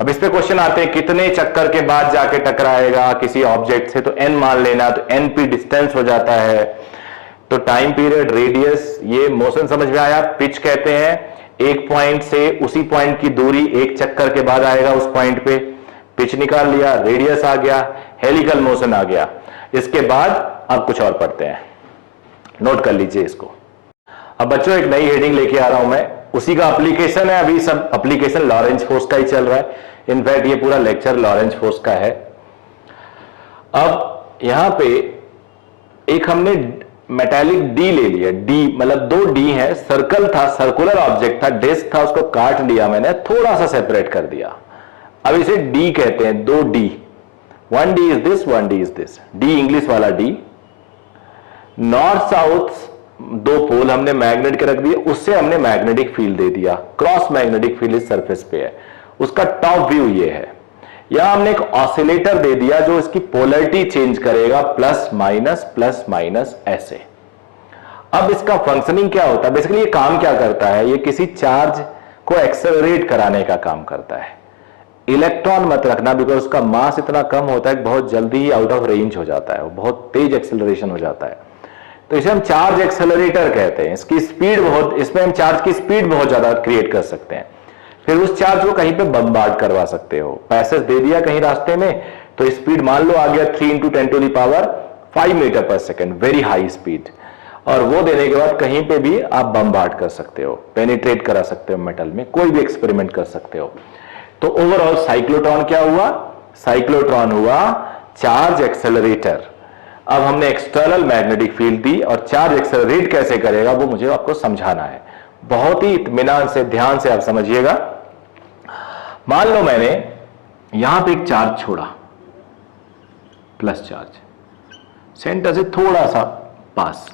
अब इस पे क्वेश्चन आते हैं कितने चक्कर के बाद जाके टकराएगा किसी ऑब्जेक्ट से, तो n मान लेना, तो n p डिस्टेंस हो जाता है। तो टाइम पीरियड, रेडियस, ये मोशन समझ में आया। पिच कहते हैं एक पॉइंट से उसी पॉइंट की दूरी एक चक्कर के बाद आएगा उस पॉइंट पे, पिच निकाल लिया, रेडियस आ गया, हेलिकल मोशन आ गया। इसके बाद अब कुछ और पढ़ते हैं, नोट कर लीजिए इसको। अब बच्चों एक नई हेडिंग लेके आ रहा हूं मैं, उसी का एप्लीकेशन है। अभी सब एप्लीकेशन लॉरेंज फोर्स का ही चल रहा है, इनफैक्ट ये पूरा लेक्चर लॉरेंज फोर्स का है। अब यहां पे एक हमने मेटालिक डी ले लिया, डी मतलब 2 डी है, सर्कल था, सर्कुलर ऑब्जेक्ट था, डिस्क था, उसको काट लिया मैंने, थोड़ा सा सेपरेट कर दिया। अब इसे डी कहते हैं, 2 D, 1 D is this, 1 D is this, D English वाला डी। नॉर्थ साउथ 2 पोल हमने मैग्नेट के रख दिए, उससे हमने मैग्नेटिक फील्ड दे दिया, क्रॉस मैग्नेटिक फील्ड इस सरफेस पे है, उसका टॉप व्यू ये है। यहां हमने एक ऑसिलेटर दे दिया जो इसकी पोलैरिटी चेंज करेगा, प्लस माइनस ऐसे। अब इसका फंक्शनिंग क्या होता है? बेसिकली ये काम क्या करता है? ये किसी चार्ज को एक्सेलरेट कराने का काम करता है। इलेक्ट्रॉन मत रखना, बिकॉज उसका मास इतना कम होता है कि बहुत जल्दी ही आउट ऑफ रेंज हो जाता है, वो बहुत तेज एक्सेलरेशन हो जाता है। तो इसे हम चार्ज एक्सेलरेटर कहते हैं। इसकी स्पीड बहुत, इसमें हम चार्ज की स्पीड बहुत ज्यादा क्रिएट कर सकते हैं, फिर उस चार्ज को कहीं पे बम्बार्ड करवा सकते हो। पैसेज दे दिया कहीं रास्ते में, तो स्पीड मान लो आ गया 3 × 10⁵ मीटर पर सेकेंड, वेरी हाई स्पीड, और वो देने के बाद कहीं पे भी आप बम्बार्ड कर सकते हो, पेनिट्रेट करा सकते हो मेटल में, कोई भी एक्सपेरिमेंट कर सकते हो। तो ओवरऑल साइक्लोट्रॉन क्या हुआ? साइक्लोट्रॉन हुआ चार्ज एक्सेलरेटर। अब हमने एक्सटर्नल मैग्नेटिक फील्ड दी, और चार्ज एक्सेलरेट कैसे करेगा वो मुझे आपको समझाना है। बहुत ही इत्मीनान से, ध्यान से आप समझिएगा। मान लो मैंने यहां पे एक चार्ज छोड़ा, प्लस चार्ज, सेंटर से थोड़ा सा पास,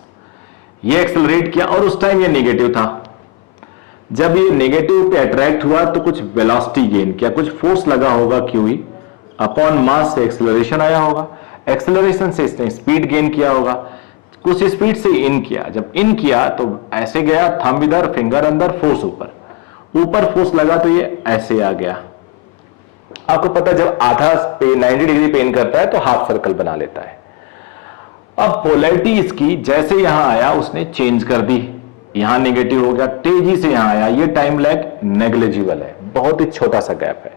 ये एक्सेलरेट किया, और उस टाइम ये नेगेटिव था। जब ये नेगेटिव पे अट्रैक्ट हुआ तो कुछ वेलोसिटी गेन किया, कुछ फोर्स लगा होगा क्यू ई, अपॉन मास से एक्सेलरेशन आया होगा, एक्सेलरेशन से इसने स्पीड गेन किया होगा, कुछ स्पीड से इन किया, जब इन किया तो ऐसे गया, थंब इधर, फिंगर अंदर, फोर्स ऊपर, ऊपर फोर्स लगा तो ये ऐसे आ गया। आपको पता है जब आधा पे 90 डिग्री पेन करता है तो हाफ सर्कल बना लेता है। अब पोलैरिटी इसकी जैसे यहां आया उसने चेंज कर दी, यहां नेगेटिव हो गया, तेजी से यहां आया, ये टाइम लैग नेग्लिजिबल है, बहुत ही छोटा सा गैप है,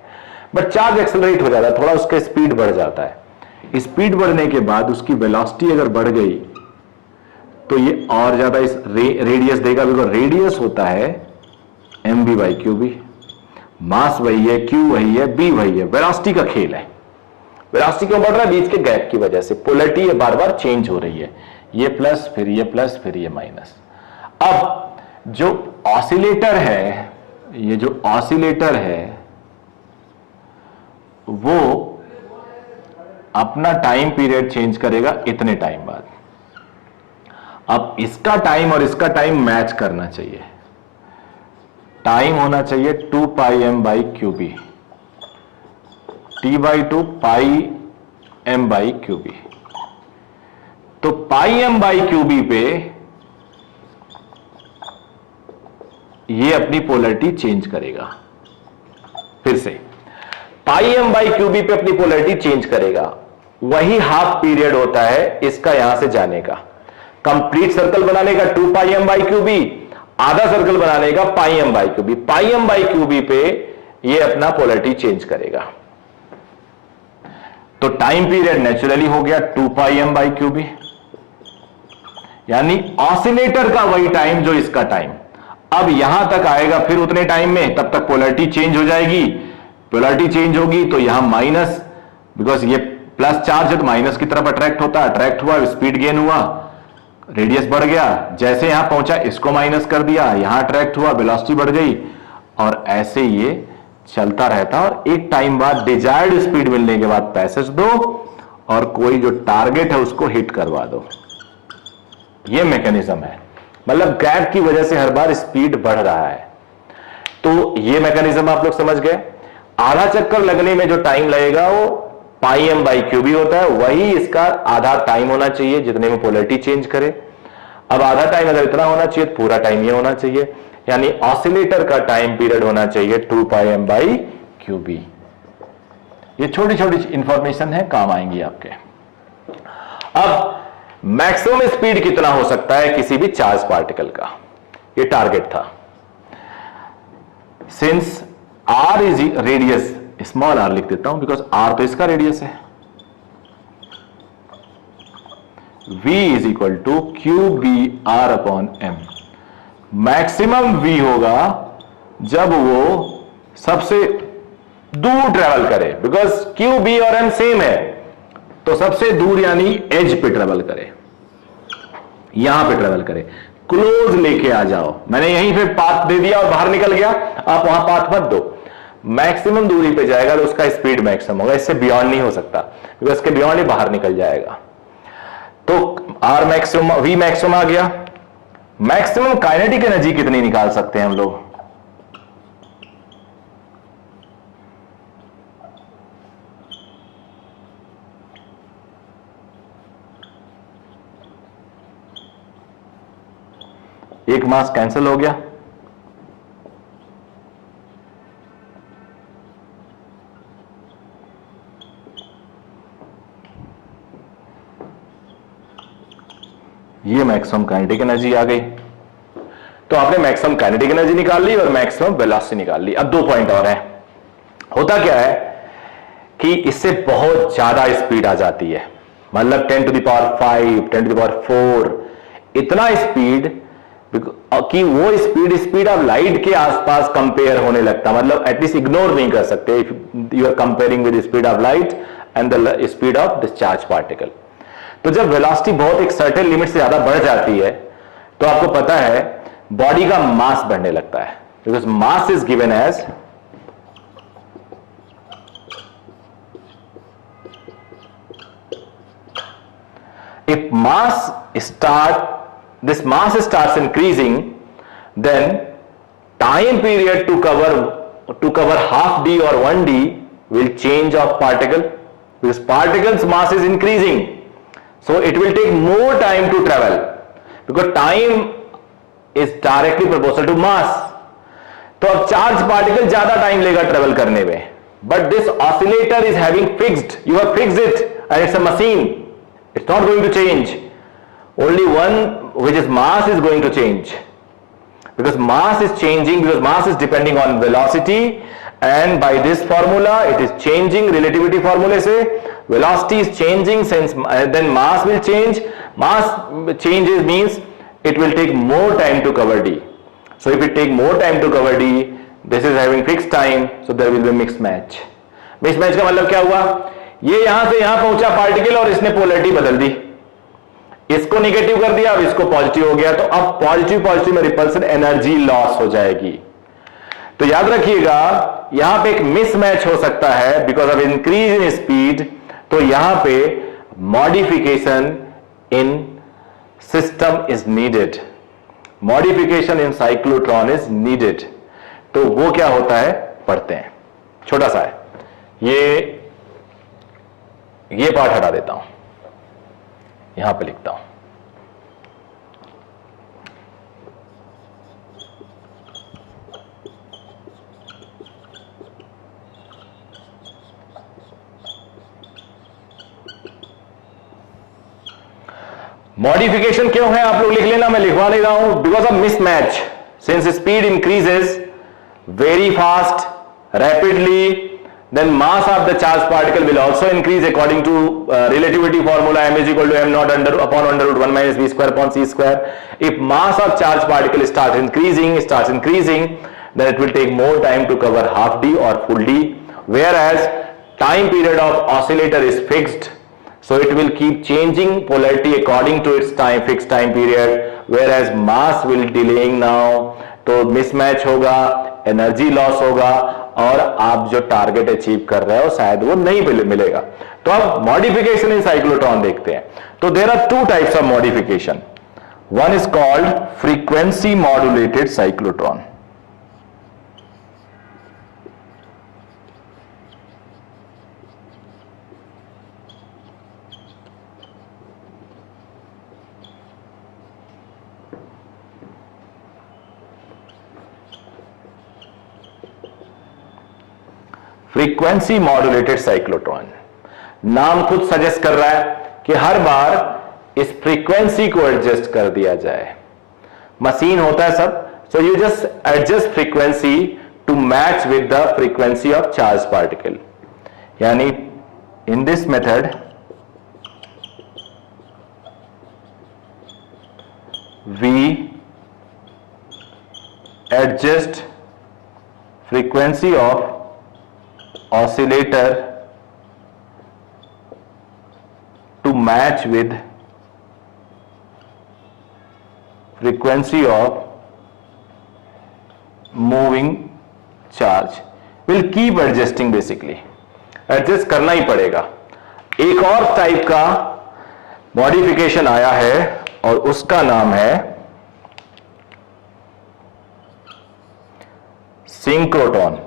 बट चार्ज एक्सेलरेट हो जाता है, थोड़ा उसका स्पीड बढ़ जाता है। स्पीड बढ़ने के बाद उसकी वेलोसिटी अगर बढ़ गई तो ये और ज्यादा इस रेडियस देगा, बिकॉज रेडियस होता है mv बाई क्यू बी, मास वही है, क्यू वही है, बी वही है, वेलोसिटी का खेल है। वेलोसिटी क्यों बढ़ रहा है? बीच के गैप की वजह से, पोलैरिटी ये बार बार चेंज हो रही है, ये प्लस, फिर ये प्लस, फिर ये माइनस। अब जो ऑसिलेटर है, ये जो ऑसिलेटर है वो अपना टाइम पीरियड चेंज करेगा इतने टाइम बाद। अब इसका टाइम और इसका टाइम मैच करना चाहिए, टाइम होना चाहिए 2 pi m by Q B, T/2 pi m by Q B. तो pi m by Q B पे ये अपनी पोलैरिटी चेंज करेगा, फिर से pi m by Q B पे अपनी पोलैरिटी चेंज करेगा। वही हाफ पीरियड होता है इसका यहां से जाने का। कंप्लीट सर्कल बनाने का 2 pi M by Q B, आधा सर्कल बनाने का pi M by Q B. Pi M by Q B पे ये अपना पोलैरिटी चेंज करेगा। तो टाइम पीरियड नेचुरली हो गया 2 pi M by Q B, यानी ऑसिलेटर का वही टाइम जो इसका टाइम। अब यहां तक आएगा फिर उतने टाइम में, तब तक पोलैरिटी चेंज हो जाएगी। पोलैरिटी चेंज होगी तो यहां माइनस, बिकॉज ये प्लस चार्ज है तो माइनस की तरफ अट्रैक्ट होता है, अट्रैक्ट हुआ, स्पीड गेन हुआ, रेडियस बढ़ गया, जैसे यहां पहुंचा इसको माइनस कर दिया, यहां अट्रैक्ट हुआ, वेलोसिटी बढ़ गई, और ऐसे ये चलता रहता। और एक टाइम बाद डिजायर्ड स्पीड मिलने के बाद पैसेज दो और कोई जो टारगेट है उसको हिट करवा दो। ये मैकेनिज्म है, मतलब गैप की वजह से हर बार स्पीड बढ़ रहा है। तो ये मैकेनिज्म आप लोग समझ गए। आधा चक्कर लगने में जो टाइम लगेगा वो पाई एम बाई क्यू बी होता है, वही इसका आधा टाइम होना चाहिए जितने में पोलैरिटी चेंज करे। अब आधा टाइम अगर इतना होना चाहिए तो पूरा टाइम ये होना चाहिए, यानी ऑसिलेटर का टाइम पीरियड होना चाहिए 2 pi M by Q B. ये छोटी छोटी इंफॉर्मेशन है, काम आएंगी आपके। अब मैक्सिमम स्पीड कितना हो सकता है किसी भी चार्ज पार्टिकल का, ये टारगेट था। Since R is radius, small R लिख देता हूं बिकॉज आर तो इसका रेडियस है, v is equal to Q B R upon M. Maximum v होगा जब वो सबसे दूर ट्रेवल करे, बिकॉज क्यू बी और एम सेम है, तो सबसे दूर यानी एज पे ट्रेवल करे, यहां पे ट्रेवल करे। क्लोज लेके आ जाओ, मैंने यहीं पे पाथ दे दिया और बाहर निकल गया, आप वहां पाथ मत दो। मैक्सिमम दूरी पे जाएगा तो उसका स्पीड मैक्सिमम होगा, इससे बियॉन्ड नहीं हो सकता, बिकॉज इसके बियॉन्ड ही बाहर निकल जाएगा। तो आर मैक्सिमम, वी मैक्सिमम आ गया। मैक्सिमम काइनेटिक एनर्जी कितनी निकाल सकते हैं हम लोग? एक मास कैंसिल हो गया, ये मैक्सिमम काइनेटिक एनर्जी आ गई। तो आपने मैक्सिमम काइनेटिक एनर्जी निकाल ली और मैक्सिमम वेलोसिटी निकाल ली। अब दो पॉइंट और हैं। होता क्या है कि इससे बहुत ज्यादा स्पीड आ जाती है, मतलब 10 to the power 5, 10 to the power 4, इतना स्पीड कि वो स्पीड ऑफ लाइट के आसपास कंपेयर होने लगता, मतलब एटलीस्ट इग्नोर नहीं कर सकते if you are comparing with speed of light and the speed of discharge particle. तो जब वेलोसिटी बहुत एक सर्टेन लिमिट से ज्यादा बढ़ जाती है तो आपको पता है बॉडी का मास बढ़ने लगता है, because mass is given as if this mass starts increasing, then time period to cover half d or 1d will change of particle, because particle's mass is increasing, so it will take more time to travel, because time is directly proportional to mass. तो अब चार्ज पार्टिकल ज्यादा टाइम लेगा ट्रेवल करने में, but this oscillator is having fixed, you have fixed it and it's a machine, it's not going to change. Only one, which is mass, is going to change, because mass is changing, because mass is depending on velocity, and by this formula it is changing, relativity formula se velocity is changing, since then mass will change. Mass changes means it will take more time to cover d. So if it take more time to cover d, this is having fixed time, so there will be mismatch. Mismatch का मतलब क्या हुआ? ये यहां से यहां पहुंचा पार्टिकल और इसने पोलैरिटी बदल दी, इसको नेगेटिव कर दिया, अब इसको पॉजिटिव हो गया, तो अब पॉजिटिव में रिपल्सन एनर्जी लॉस हो जाएगी। तो याद रखिएगा यहां पे एक मिसमैच हो सकता है because of increase in speed, तो यहां पे modification in system is needed, modification in cyclotron is needed. तो वो क्या होता है पढ़ते हैं, छोटा सा है, ये पार्ट हटा देता हूं, यहां पे लिखता हूं। मॉडिफिकेशन क्यों है आप लोग लिख लेना, मैं लिखवा नहीं रहा हूं, because of mismatch, since speed increases very fast, rapidly, then mass of the charged particle will also increase according to relativity formula m is equal to m naught upon under root 1 minus v square upon c square. If mass of charged particle starts increasing, then it will take more time to cover half d or full d, whereas time period of oscillator is fixed, so it will keep changing polarity according to its fixed time period, whereas mass will delaying now, तो मिसमैच होगा, एनर्जी लॉस होगा और आप जो टारगेट अचीव कर रहे हो शायद वो नहीं मिलेगा। तो अब मॉडिफिकेशन इन साइक्लोट्रॉन देखते हैं। तो there are two types of modification, one is called frequency modulated cyclotron. Frequency modulated cyclotron, नाम खुद सजेस्ट कर रहा है कि हर बार इस फ्रीक्वेंसी को एडजस्ट कर दिया जाए। मशीन होता है सब, so you just adjust frequency to match with the frequency of charge particle. यानी in this method we adjust frequency of oscillator to match with frequency of moving charge. Will keep adjusting, basically adjust करना ही पड़ेगा। एक और टाइप का मॉडिफिकेशन आया है और उसका नाम है सिंक्रोट्रॉन।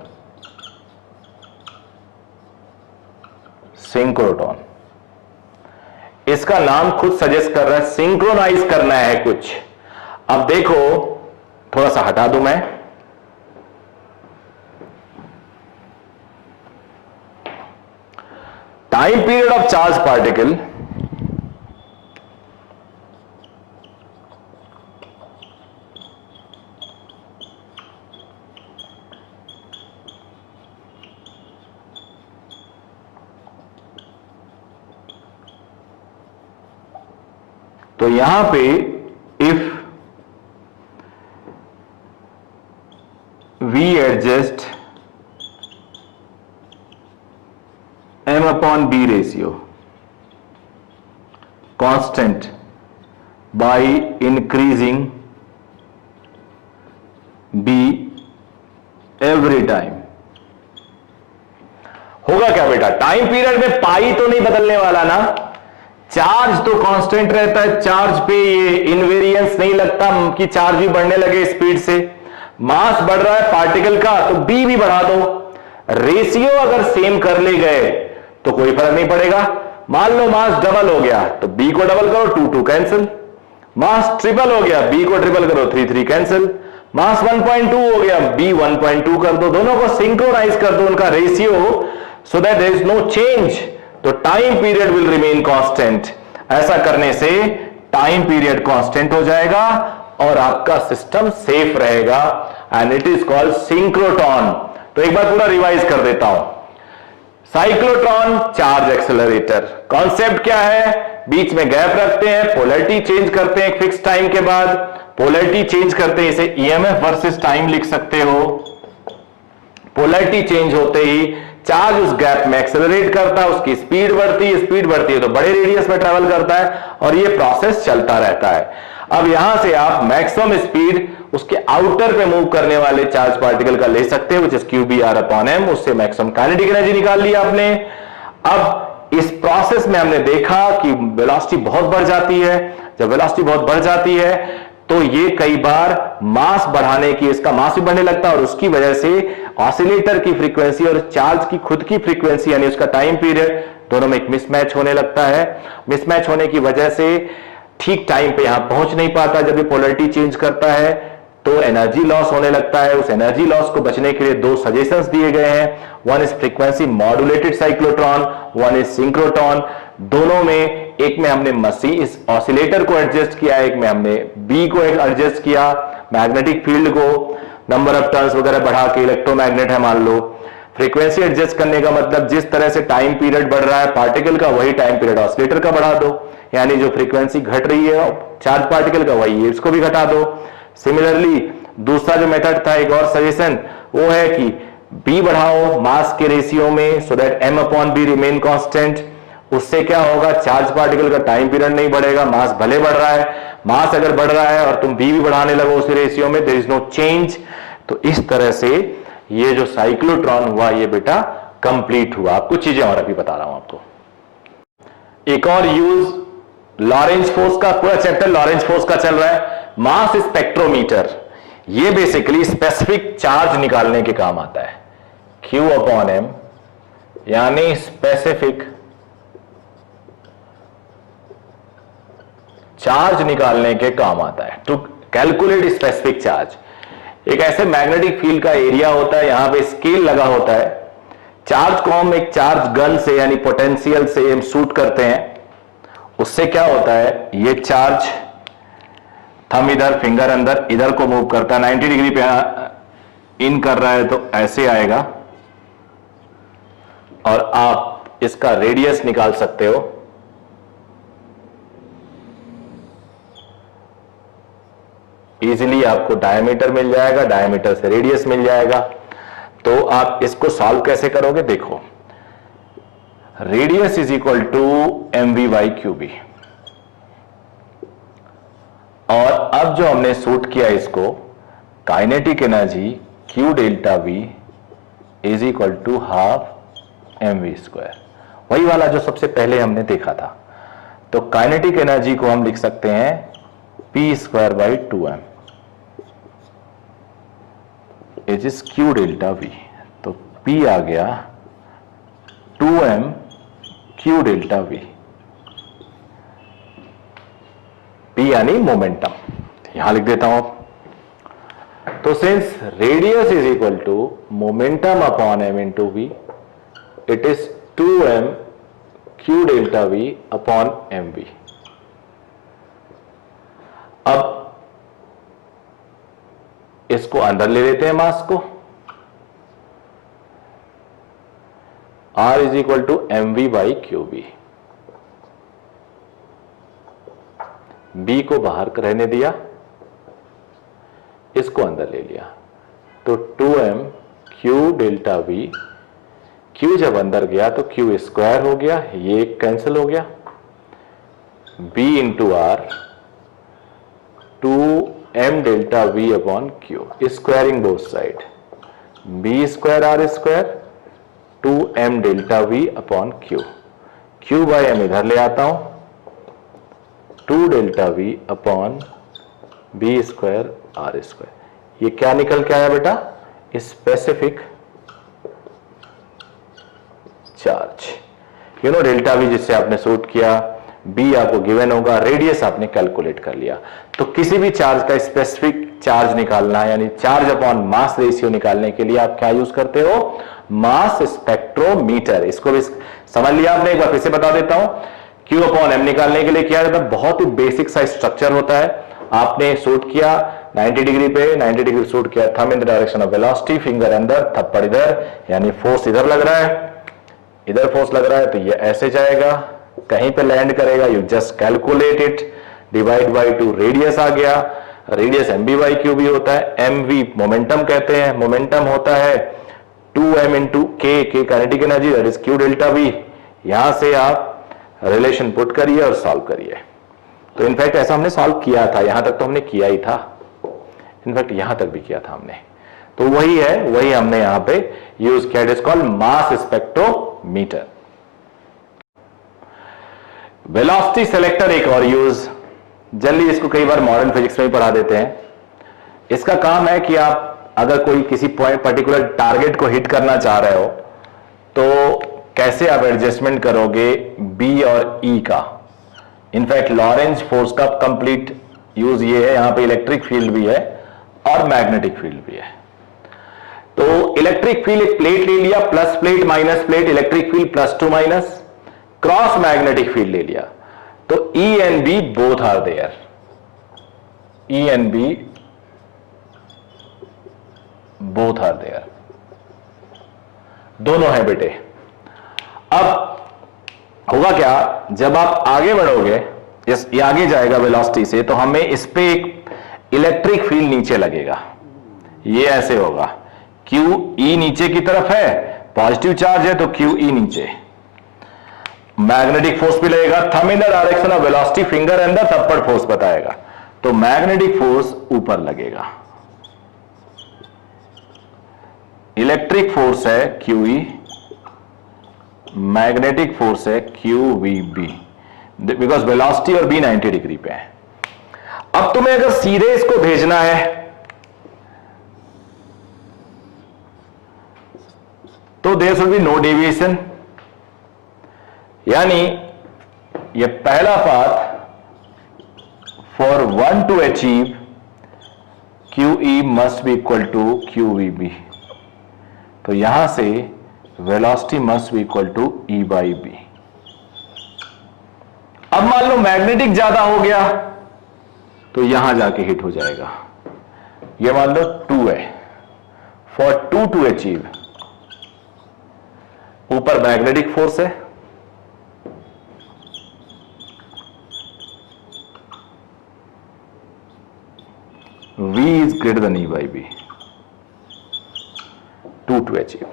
सिंक्रोट्रॉन, इसका नाम खुद सजेस्ट कर रहा है, सिंक्रोनाइज करना है कुछ। अब देखो, थोड़ा सा हटा दूं मैं, time period of charge particle तो यहां पे if we adjust m upon b ratio constant by increasing b every time, होगा क्या बेटा? टाइम पीरियड में पाई तो नहीं बदलने वाला ना, चार्ज तो कांस्टेंट रहता है, चार्ज पे ये इनवेरियंस नहीं लगता कि चार्ज भी बढ़ने लगे स्पीड से। मास बढ़ रहा है पार्टिकल का तो बी भी बढ़ा दो, रेशियो अगर सेम कर ले गए तो कोई फर्क नहीं पड़ेगा। मान लो मास डबल हो गया तो बी को डबल करो, 2 2 कैंसिल। मास ट्रिपल हो गया, बी को ट्रिपल करो, 3 3 कैंसिल। मास 1.2 हो गया, बी 1.2 कर दो, दोनों को सिंक्रोनाइज कर दो उनका ratio, so that there is no change, तो time period will remain constant. ऐसा करने से टाइम पीरियड कांस्टेंट हो जाएगा और आपका सिस्टम सेफ रहेगा, and it is called synchrotron. तो एक बार पूरा रिवाइज कर देता हूं। साइक्लोट्रॉन चार्ज एक्सेलरेटर, कॉन्सेप्ट क्या है? बीच में गैप रखते हैं, पोलैरिटी चेंज करते हैं एक फिक्स टाइम के बाद, पोलैरिटी चेंज करते हैं, इसे ईएमएफ वर्सेस टाइम लिख सकते हो। पोलैरिटी चेंज होते ही चार्ज उस गैप में एक्सेलरेट करता है, उसकी स्पीड बढ़ती है तो बड़े रेडियस में ट्रेवल करता है और ये प्रोसेस चलता रहता है। अब यहां से आप मैक्सिमम स्पीड उसके आउटर पे मूव करने वाले चार्ज पार्टिकल का ले सकते हो, which is QBr/m, उससे मैक्सिमम काइनेटिक एनर्जी निकाल ली आपने। अब इस प्रोसेस में हमने देखा कि वेलोसिटी बहुत बढ़ जाती है, जब वेलोसिटी बहुत बढ़ जाती है तो ये कई बार मास बढ़ाने की, इसका मास भी बढ़ने लगता है और उसकी वजह से ऑसिलेटर की फ्रीक्वेंसी और चार्ज की खुद की फ्रीक्वेंसी यानी उसका टाइम पीरियड दोनों में एक मिसमैच होने लगता है। मिसमैच होने की वजह से ठीक टाइम पे यहां पहुंच नहीं पाता, जब ये पोलैरिटी चेंज करता है तो एनर्जी लॉस होने लगता है। उस एनर्जी लॉस को बचने के लिए दो सजेशंस दिए गए हैं, one is frequency modulated cyclotron, one is synchrotron. दोनों में, एक में हमने मशीन इस ऑसिलेटर को एडजस्ट किया, एक में हमने बी को एडजस्ट किया, मैग्नेटिक फील्ड को नंबर ऑफ टर्न्स वगैरह बढ़ा के, इलेक्ट्रोमैग्नेट है मान लो। फ्रीक्वेंसी एडजस्ट करने का मतलब जिस तरह से टाइम पीरियड बढ़ रहा है पार्टिकल का, वही टाइम पीरियड ऑसिलेटर का बढ़ा दो, यानी जो फ्रीक्वेंसी घट रही है चार्ज पार्टिकल का, वही इसको भी घटा दो। सिमिलरली दूसरा जो मेथड था, एक और सजेशन, वो है कि बी बढ़ाओ मास के रेशियो में, so that m upon be remain constant. उससे क्या होगा, चार्ज पार्टिकल का टाइम पीरियड नहीं बढ़ेगा, मास भले बढ़ रहा है, मास अगर बढ़ रहा है और तुम बी भी बढ़ाने लगो उसी रेशियो में, देयर इज नो चेंज। तो इस तरह से ये जो साइक्लोट्रॉन हुआ ये बेटा कंप्लीट हुआ। कुछ चीजें और अभी बता रहा हूं आपको। एक और यूज लॉरेंज फोर्स का, पूरा चैप्टर लॉरेंज फोर्स का चल रहा है। मास स्पेक्ट्रोमीटर, ये बेसिकली स्पेसिफिक चार्ज निकालने के काम आता है। Q अपॉन M यानी स्पेसिफिक चार्ज निकालने के काम आता है, टू कैलकुलेट स्पेसिफिक चार्ज। एक ऐसे मैग्नेटिक फील्ड का एरिया होता है, यहां पे स्केल लगा होता है, चार्ज को हम एक चार्ज गन से यानी पोटेंशियल से हम शूट करते हैं। उससे क्या होता है, ये चार्ज थंब इधर फिंगर अंदर, इधर को मूव करता है, 90 डिग्री पे इन कर रहा है तो ऐसे आएगा, और आप इसका रेडियस निकाल सकते हो। इजीली आपको डायमीटर मिल जाएगा, डायमीटर से रेडियस मिल जाएगा। तो आप इसको सॉल्व कैसे करोगे, देखो, radius is equal to mv by Q B, और अब जो हमने शूट किया इसको, kinetic energy q delta v is equal to half mv square, वही वाला जो सबसे पहले हमने देखा था। तो काइनेटिक एनर्जी को हम लिख सकते हैं p square by 2m is is q delta v। तो p आ गया 2m q delta v, p यानी मोमेंटम, यहां लिख देता हूं। तो since radius is equal to momentum upon m into v, it is 2m q delta v upon mv। अब इसको अंदर ले लेते हैं मास को, r is equal to mv by Q B, b को बाहर रहने दिया, इसको अंदर ले लिया, तो 2m q delta v, q जब अंदर गया तो q स्क्वायर हो गया, ये कैंसिल हो गया, b into R 2m delta v upon q, squaring both side, b square R square 2m delta v upon q, q by m इधर ले आता हूं, 2 delta v upon b square R square. ये क्या निकल के आया बेटा, specific charge. You know delta v जिससे आपने शूट किया, b आपको गिवन होगा, रेडियस आपने कैलकुलेट कर लिया। तो किसी भी चार्ज का स्पेसिफिक चार्ज निकालना है, यानी चार्ज अपॉन मास रेशियो निकालने के लिए आप क्या यूज करते हो, मास स्पेक्ट्रोमीटर। इसको भी समझ लिया आपने, एक बार फिर से बता देता हूं। Q अपॉन M निकालने के लिए क्या जाता है, बहुत ही बेसिक सा स्ट्रक्चर होता है। आपने शूट किया 90 डिग्री पे, 90 डिग्री शूट किया, thumb in the direction of velocity, finger अंदर, थप्पड़ इधर, यानी फोर्स इधर लग रहा है, इधर फोर्स लग रहा है, तो ये ऐसे जाएगा, कहीं पे लैंड करेगा, you just calculate it, divide by 2, radius आ गया, रेडियस mv बाई क्यू भी होता है, mv मोमेंटम कहते हैं, मोमेंटम होता है 2m into k kinetic energy, that is q delta v। यहां से आप रिलेशन पुट करिए और सॉल्व करिए। तो इनफैक्ट ऐसा हमने सॉल्व किया था, यहां तक तो हमने किया ही था, इनफैक्ट यहां तक भी किया था हमने। तो वही है, वही हमने यहां पे यूज किया, it is called mass spectrometer. Velocity selector एक और यूज, जल्दी इसको कई बार मॉडर्न फिजिक्स में ही पढ़ा देते हैं। इसका काम है कि आप अगर कोई किसी पॉइंट पर्टिकुलर टारगेट को हिट करना चाह रहे हो तो कैसे आप एडजस्टमेंट करोगे बी और ई का। इनफैक्ट लॉरेंज फोर्स का कंप्लीट यूज ये है, यहां पे इलेक्ट्रिक फील्ड भी है और मैग्नेटिक फील्ड भी है। तो इलेक्ट्रिक फील्ड एक प्लेट ले लिया, plus plate minus plate, electric field plus two minus, cross magnetic field ले लिया, तो E and B both are there, E and B both are there, दोनों हैं बेटे। अब होगा क्या, जब आप आगे बढ़ोगे, ये आगे जाएगा वेलोसिटी से, तो हमें इस पे एक इलेक्ट्रिक फील्ड नीचे लगेगा, ये ऐसे होगा, QE नीचे की तरफ है, पॉजिटिव चार्ज है तो QE नीचे, मैग्नेटिक फोर्स भी लगेगा, thumb in the direction of velocity, finger and the थप्पड़ फोर्स बताएगा, तो मैग्नेटिक फोर्स ऊपर लगेगा, इलेक्ट्रिक फोर्स है QE, मैग्नेटिक फोर्स है QVB, बिकॉज वेलोसिटी और B 90 डिग्री पे है। अब तुम्हें अगर सीधे इसको भेजना है तो there should be no deviation, यानी ये पहला path, for one to achieve QE must be equal to QVB, तो यहां से velocity must be equal to E by B। अब मान लो मैग्नेटिक ज्यादा हो गया तो यहां जाके हिट हो जाएगा, ये मान लो 2 है, फॉर 2 टू अचीव, ऊपर मैग्नेटिक फोर्स है, V is greater than E by B, 2 to achieve.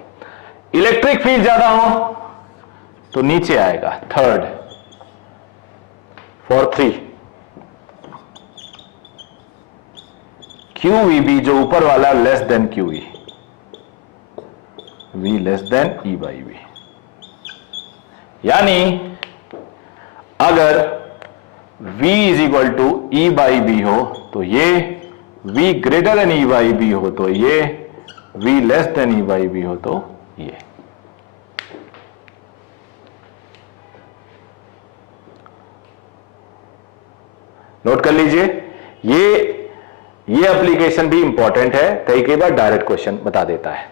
Electric field ज्यादा हो तो नीचे आएगा, थर्ड, फॉर 3 QVB जो ऊपर वाला less than QE, V less than E by B, यानी अगर V is equal to E by B हो तो ये, V greater than E by B हो तो ये, V less than E by B हो तो ये। नोट कर लीजिए, ये एप्लीकेशन भी इंपॉर्टेंट है, कई बार डायरेक्ट क्वेश्चन बता देता है।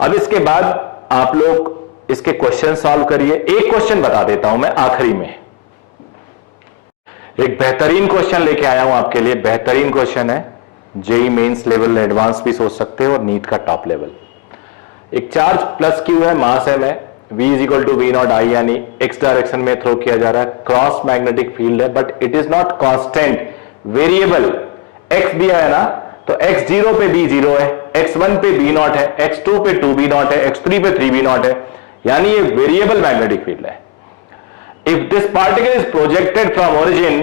अब इसके बाद आप लोग इसके क्वेश्चन सॉल्व करिए। एक क्वेश्चन बता देता हूं मैं आखिरी में, एक बेहतरीन क्वेश्चन लेके आया हूं आपके लिए, बेहतरीन क्वेश्चन है, जेई मेंस लेवल एडवांस भी सोच सकते हो और नीट का टॉप लेवल। एक चार्ज प्लस क्यू है, मास है, में V is equal to V naught i, यानी x डायरेक्शन में थ्रो किया जा रहा है, क्रॉस मैग्नेटिक फील्ड है, but it is not constant, variable. x दिया है ना, तो x0 पे B0 है, x1 पे B नॉट है, x2 पे 2B नॉट है, x3 पे 3B नॉट है, यानी ये वेरिएबल मैग्नेटिक फील्ड है। If this particle is projected from origin,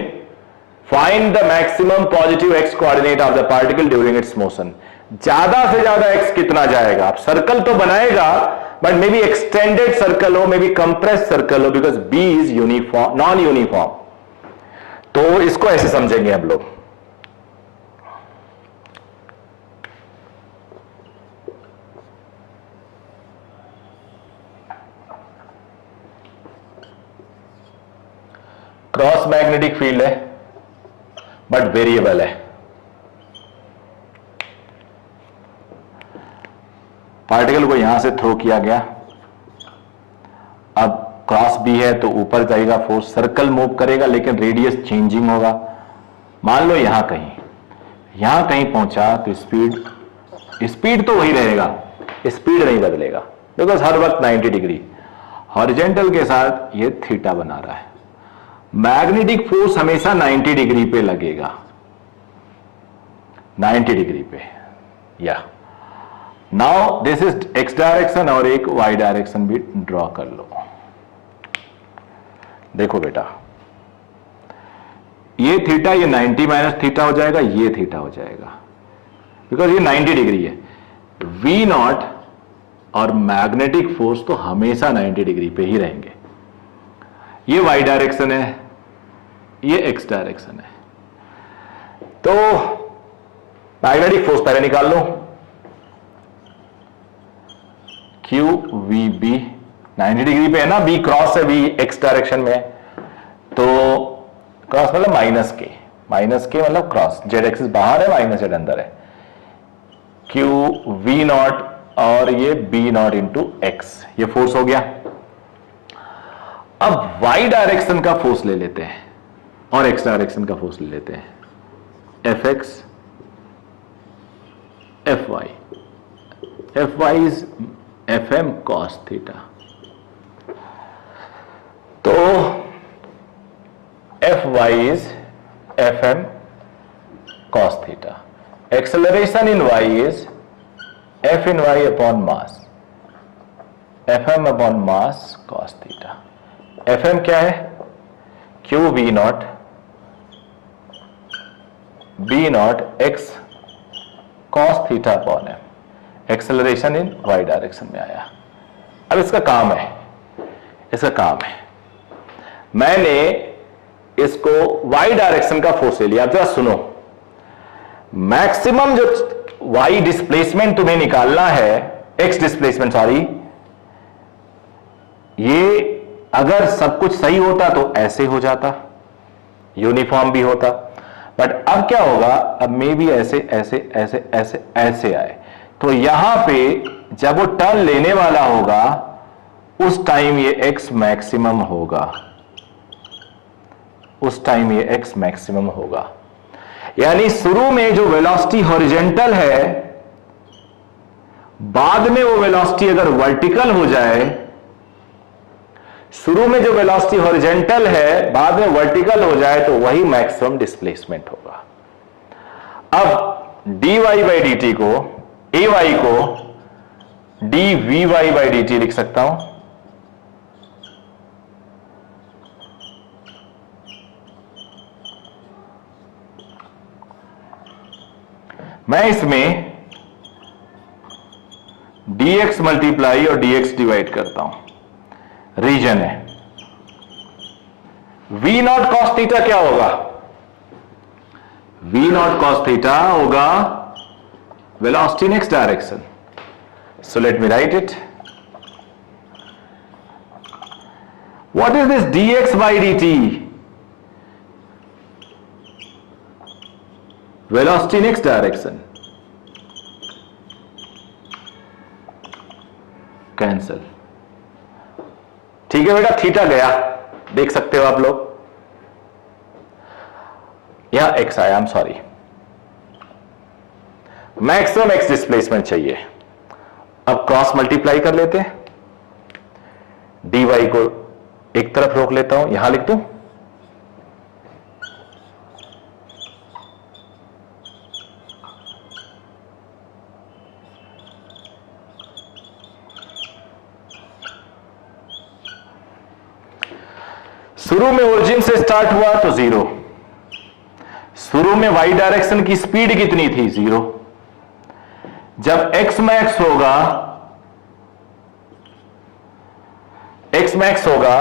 find the maximum positive x coordinate of the particle during its motion. ज्यादा से ज्यादा x कितना जाएगा, आप सर्कल तो बनाएगा but may be extended circle हो, मे बी कंप्रेस सर्कल हो, because B is uniform, non uniform. तो इसको ऐसे समझेंगे हम लोग, क्रॉस मैग्नेटिक फील्ड है बट वेरिएबल है, पार्टिकल को यहां से थ्रो किया गया, अब क्रॉस भी है तो ऊपर जाएगा फोर्स, सर्कल मूव करेगा लेकिन रेडियस चेंजिंग होगा। मान लो यहां कहीं पहुंचा तो स्पीड तो वही रहेगा, स्पीड नहीं बदलेगा, बिकॉज हर वक्त 90 डिग्री हॉरिजॉन्टल के साथ ये थीटा बना रहा है। मैग्नेटिक फोर्स हमेशा 90 डिग्री पे लगेगा, 90 डिग्री पे। या now this is x direction और एक वाई डायरेक्शन भी ड्रॉ कर लो। देखो बेटा, ये थीटा, ये 90 माइनस थीटा हो जाएगा, ये थीटा हो जाएगा, बिकॉज ये 90 डिग्री है। वी नॉट और मैग्नेटिक फोर्स तो हमेशा 90 डिग्री पे ही रहेंगे। ये वाई डायरेक्शन है, ये एक्स डायरेक्शन है, तो मैग्नेटिक फोर्स पहले निकाल लो। क्यू वी बी 90 डिग्री पे है ना, बी क्रॉस है, बी एक्स डायरेक्शन में है, तो क्रॉस मतलब माइनस के मतलब क्रॉस, जेड एक्सिस बाहर है, माइनस जेड अंदर है। क्यू वी नॉट और ये बी नॉट इंटू एक्स, ये फोर्स हो गया। अब y डायरेक्शन का फोर्स ले लेते हैं और x डायरेक्शन का फोर्स ले लेते हैं, fx fy is fm cos theta. तो fy is fm cos theta, acceleration in y is f in y upon mass, fm upon mass cos theta. fm क्या है? q v not b not x cos theta upon m, acceleration in y direction में आया। अब इसका काम है, मैंने इसको y डायरेक्शन का फोर्स ले लिया। अब जरा सुनो, मैक्सिमम जो y डिस्प्लेसमेंट तुम्हें निकालना है, x डिस्प्लेसमेंट सॉरी, ये अगर सब कुछ सही होता तो ऐसे हो जाता, यूनिफॉर्म भी होता, बट अब क्या होगा, अब मे भी ऐसे ऐसे ऐसे ऐसे ऐसे आए, तो यहां पे जब वो टर्न लेने वाला होगा उस टाइम ये x मैक्सिमम होगा, यानी शुरू में जो वेलोसिटी हॉरिजॉन्टल है, बाद में वो वेलोसिटी अगर वर्टिकल हो जाए, शुरू में जो वेलोसिटी हॉरिजॉन्टल है बाद में वर्टिकल हो जाए, तो वही मैक्सिमम डिस्प्लेसमेंट होगा। अब dy बाई डी टी को, ay को dvy बाई डी टी लिख सकता हूं, मैं इसमें dx मल्टीप्लाई और dx डिवाइड करता हूं, रीजन है। v नॉट कॉस थीटा क्या होगा? v नॉट कॉस थीटा होगा velocity in x direction. So let me right it, what is this dx by dt? Velocity in x direction, cancel. ठीक है बेटा, थीटा गया, देख सकते हो आप लोग, यहां एक्स आया, I am sorry, maximum x displacement चाहिए। अब क्रॉस मल्टीप्लाई कर लेते हैं, dy को एक तरफ रोक लेता हूं, यहां लिख दूं, शुरू में ओरिजिन से स्टार्ट हुआ तो 0, शुरू में y डायरेक्शन की स्पीड कितनी थी? 0। जब x मैक्स होगा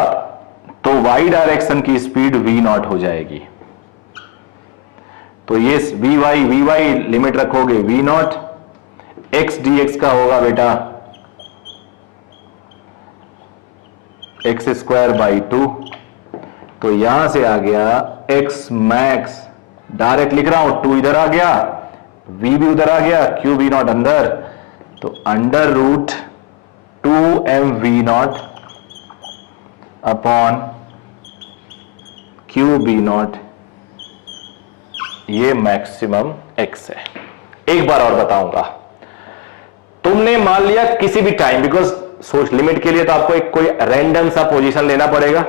तो y डायरेक्शन की स्पीड v नॉट हो जाएगी, तो ये vy लिमिट रखोगे v नॉट, x dx का होगा बेटा x स्क्वायर बाई 2, तो यहां से आ गया x मैक्स, डायरेक्ट लिख रहा हूं, 2 इधर आ गया, v भी उधर आ गया, q v नॉट अंदर, तो under root 2mv not upon q v not, ये मैक्सिमम x है। एक बार और बताऊंगा, तुमने मान लिया किसी भी टाइम, बिकॉज सोच लिमिट के लिए तो आपको एक कोई रैंडम सा पोजीशन लेना पड़ेगा,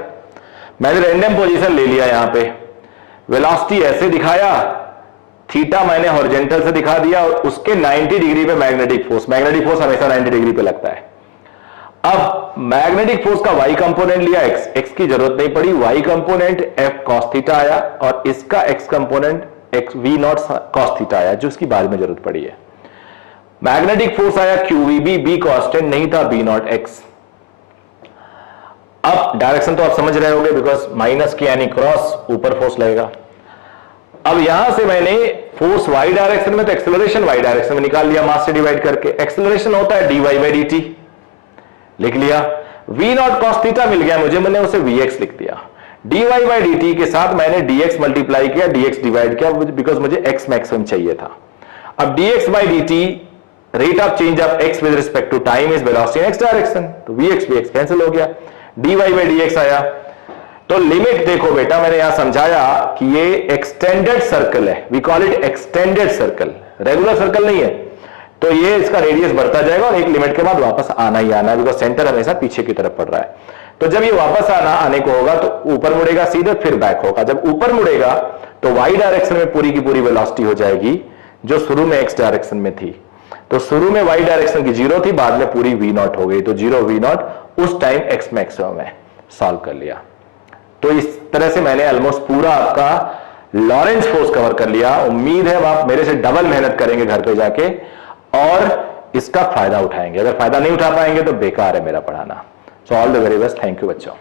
मैंने रैंडम पोजीशन ले लिया, यहां पे वेलोसिटी ऐसे दिखाया, थीटा मैंने हॉरिजॉन्टल से दिखा दिया और उसके 90 डिग्री पे मैग्नेटिक फोर्स हमेशा 90 डिग्री पे लगता है। अब मैग्नेटिक फोर्स का y कंपोनेंट लिया, x की जरूरत नहीं पड़ी, y component f cos theta आया और इसका x component x v not cos theta आया, जो इसकी बाद में जरूरत पड़ी है। मैग्नेटिक फोर्स आया qvb, b कांस्टेंट नहीं था, b नॉट x। अब डायरेक्शन तो आप समझ रहे होंगे, बिकॉज माइनस की यानी क्रॉस, ऊपर फोर्स लगेगा। अब यहां से मैंने फोर्स y डायरेक्शन में, तो एक्सेलरेशन y डायरेक्शन में निकाल लिया मास से डिवाइड करके, एक्सेलरेशन होता है dy बाई डी टी, लिख लिया, v नॉट कॉस थीटा मिल गया मुझे, मैंने उसे vx लिख दिया, dy बाई डी टी के साथ मैंने dx मल्टीप्लाई किया, dx डिवाइड किया, बिकॉज मुझे x मैक्सिमम चाहिए था। अब dx by D T, rate of change of x with respect to time is velocity in x direction, तो vx कैंसिल हो गया, dy बाई dx आया, तो लिमिट देखो बेटा, मैंने यहां समझाया कि ये एक्सटेंडेड सर्कल है, we call it extended circle, regular circle नहीं है। तो ये इसका रेडियस बढ़ता जाएगा और एक लिमिट के बाद वापस आना ही आना है, बिकॉज सेंटर हमेशा पीछे की तरफ पड़ रहा है। तो जब ये वापस आने को होगा तो ऊपर मुड़ेगा सीधे, फिर बैक होगा। जब ऊपर मुड़ेगा तो वाई डायरेक्शन में पूरी की पूरी वेलोसिटी हो जाएगी जो शुरू में एक्स डायरेक्शन में थी। तो शुरू में वाई डायरेक्शन की 0 थी, बाद में पूरी v0 हो गई। तो 0 v0 उस टाइम एक्स मैक्सिमम है, सॉल्व कर लिया। तो इस तरह से मैंने ऑलमोस्ट पूरा आपका लॉरेंज फोर्स कवर कर लिया। उम्मीद है आप मेरे से डबल मेहनत करेंगे घर पे जाके और इसका फायदा उठाएंगे। अगर फायदा नहीं उठा पाएंगे तो बेकार है मेरा पढ़ाना। So all the very best, thank you बच्चों।